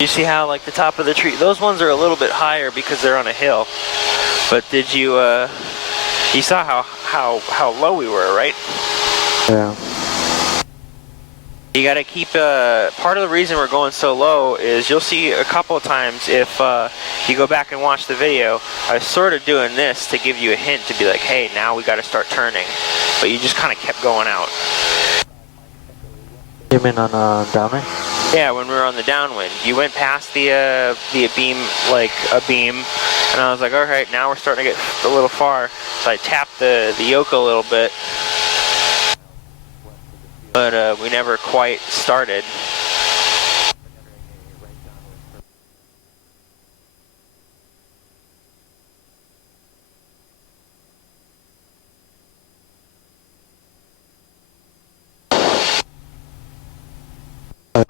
You see how like the top of the tree, those ones are a little bit higher because they're on a hill. But did you, you saw how low we were, right? Yeah. You gotta keep, part of the reason we're going so low is you'll see a couple of times if you go back and watch the video, I was sort of doing this to give you a hint to be like, hey, now we gotta start turning. But you just kind of kept going out. You mean on downwind? Yeah, when we were on the downwind. You went past the beam, like a beam, and I was like, all right, now we're starting to get a little far. So I tapped the yoke a little bit, but we never quite started.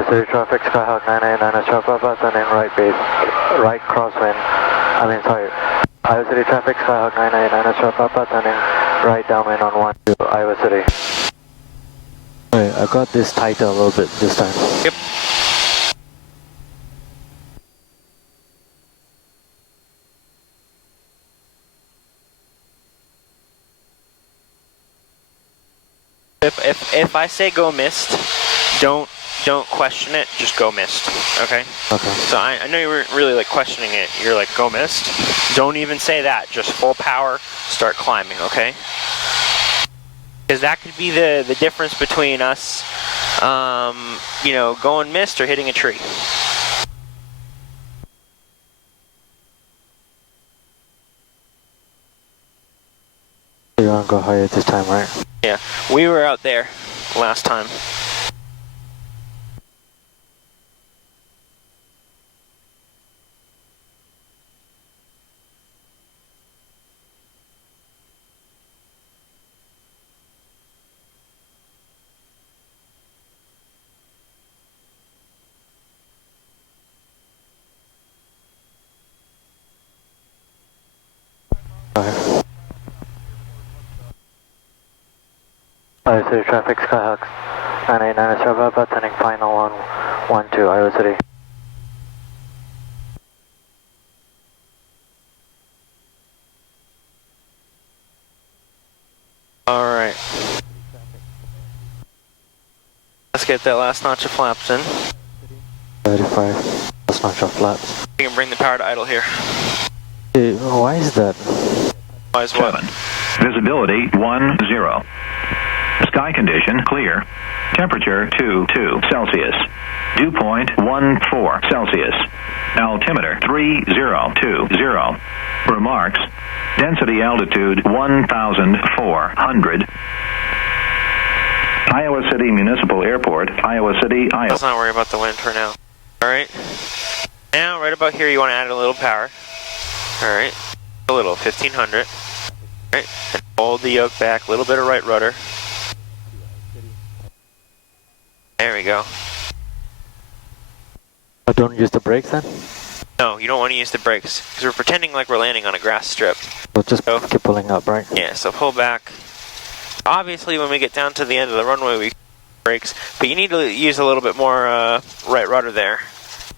City traffic, Skyhawk 989 Sierra Papa, turning right base, right crosswind. Iowa City traffic, Skyhawk 989 Sierra Papa, turning right downwind on 12, Iowa City. Alright, I got this tighter a little bit this time. Yep. If I say go mist, don't question it, just go mist, okay? Okay. So I know you weren't really like questioning it, you're like, go mist. Don't even say that, just full power, start climbing, okay? Because that could be the difference between us you know, going missed or hitting a tree. You want to go higher this time, right? Yeah, we were out there last time. Okay. Iowa City traffic, Skyhawk 989 Sierra Papa, turning final on 12, Iowa City. Alright. Let's get that last notch of flaps in. 35, last notch of flaps. We can bring the power to idle here. Hey, why is that? Why is what? 7. Visibility 10. Sky condition clear. Temperature 22 Celsius. Dew point 14 Celsius. Altimeter 3020. Remarks. Density altitude 1,400. Iowa City Municipal Airport, Iowa City, Iowa. Let's not worry about the wind for now. Alright. Now, right about here, you want to add a little power. Alright. A little, 1500. Alright. And hold the yoke back, a little bit of right rudder. There we go. I don't use the brakes then? No, you don't want to use the brakes, because we're pretending like we're landing on a grass strip. So just keep pulling up, right? Yeah, so pull back. Obviously, when we get down to the end of the runway, we brakes, but you need to use a little bit more right rudder there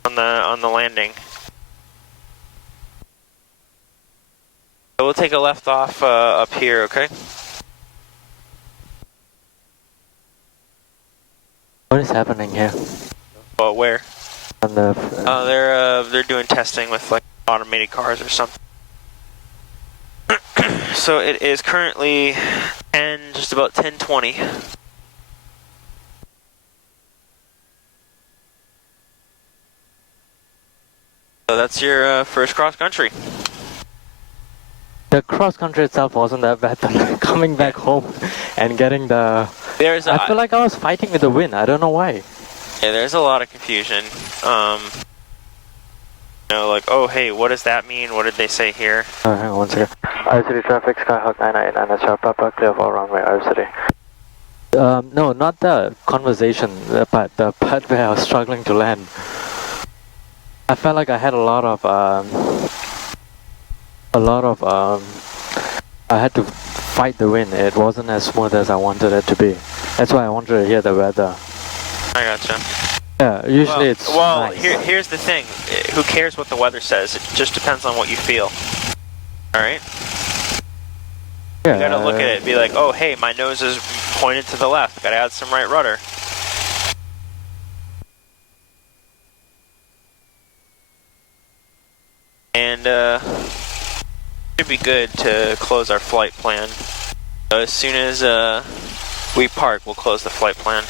on the landing. So we'll take a left off up here, okay? What is happening here? Well, where? On the. They're doing testing with like automated cars or something. So it is currently just about 10:20. So that's your first cross country. The cross country itself wasn't that bad, but coming back home and getting the. I feel like I was fighting with the wind. I don't know why. Yeah, there's a lot of confusion. You know, like, oh, hey, what does that mean? What did they say here? Hang on one second. Iowa City traffic, Skyhawk 989 Sierra Papa, clear for runway, Iowa City. No, not the conversation, but the part where I was struggling to land. I felt like I had a lot of, I had to fight the wind. It wasn't as smooth as I wanted it to be. That's why I wanted to hear the weather. I gotcha. Yeah, usually it's nice. Here's the thing. Who cares what the weather says? It just depends on what you feel. Alright? Yeah, you gotta look at it and be like, oh, hey, my nose is pointed to the left. Gotta add some right rudder. And, should be good to close our flight plan. So as soon as we park, we'll close the flight plan.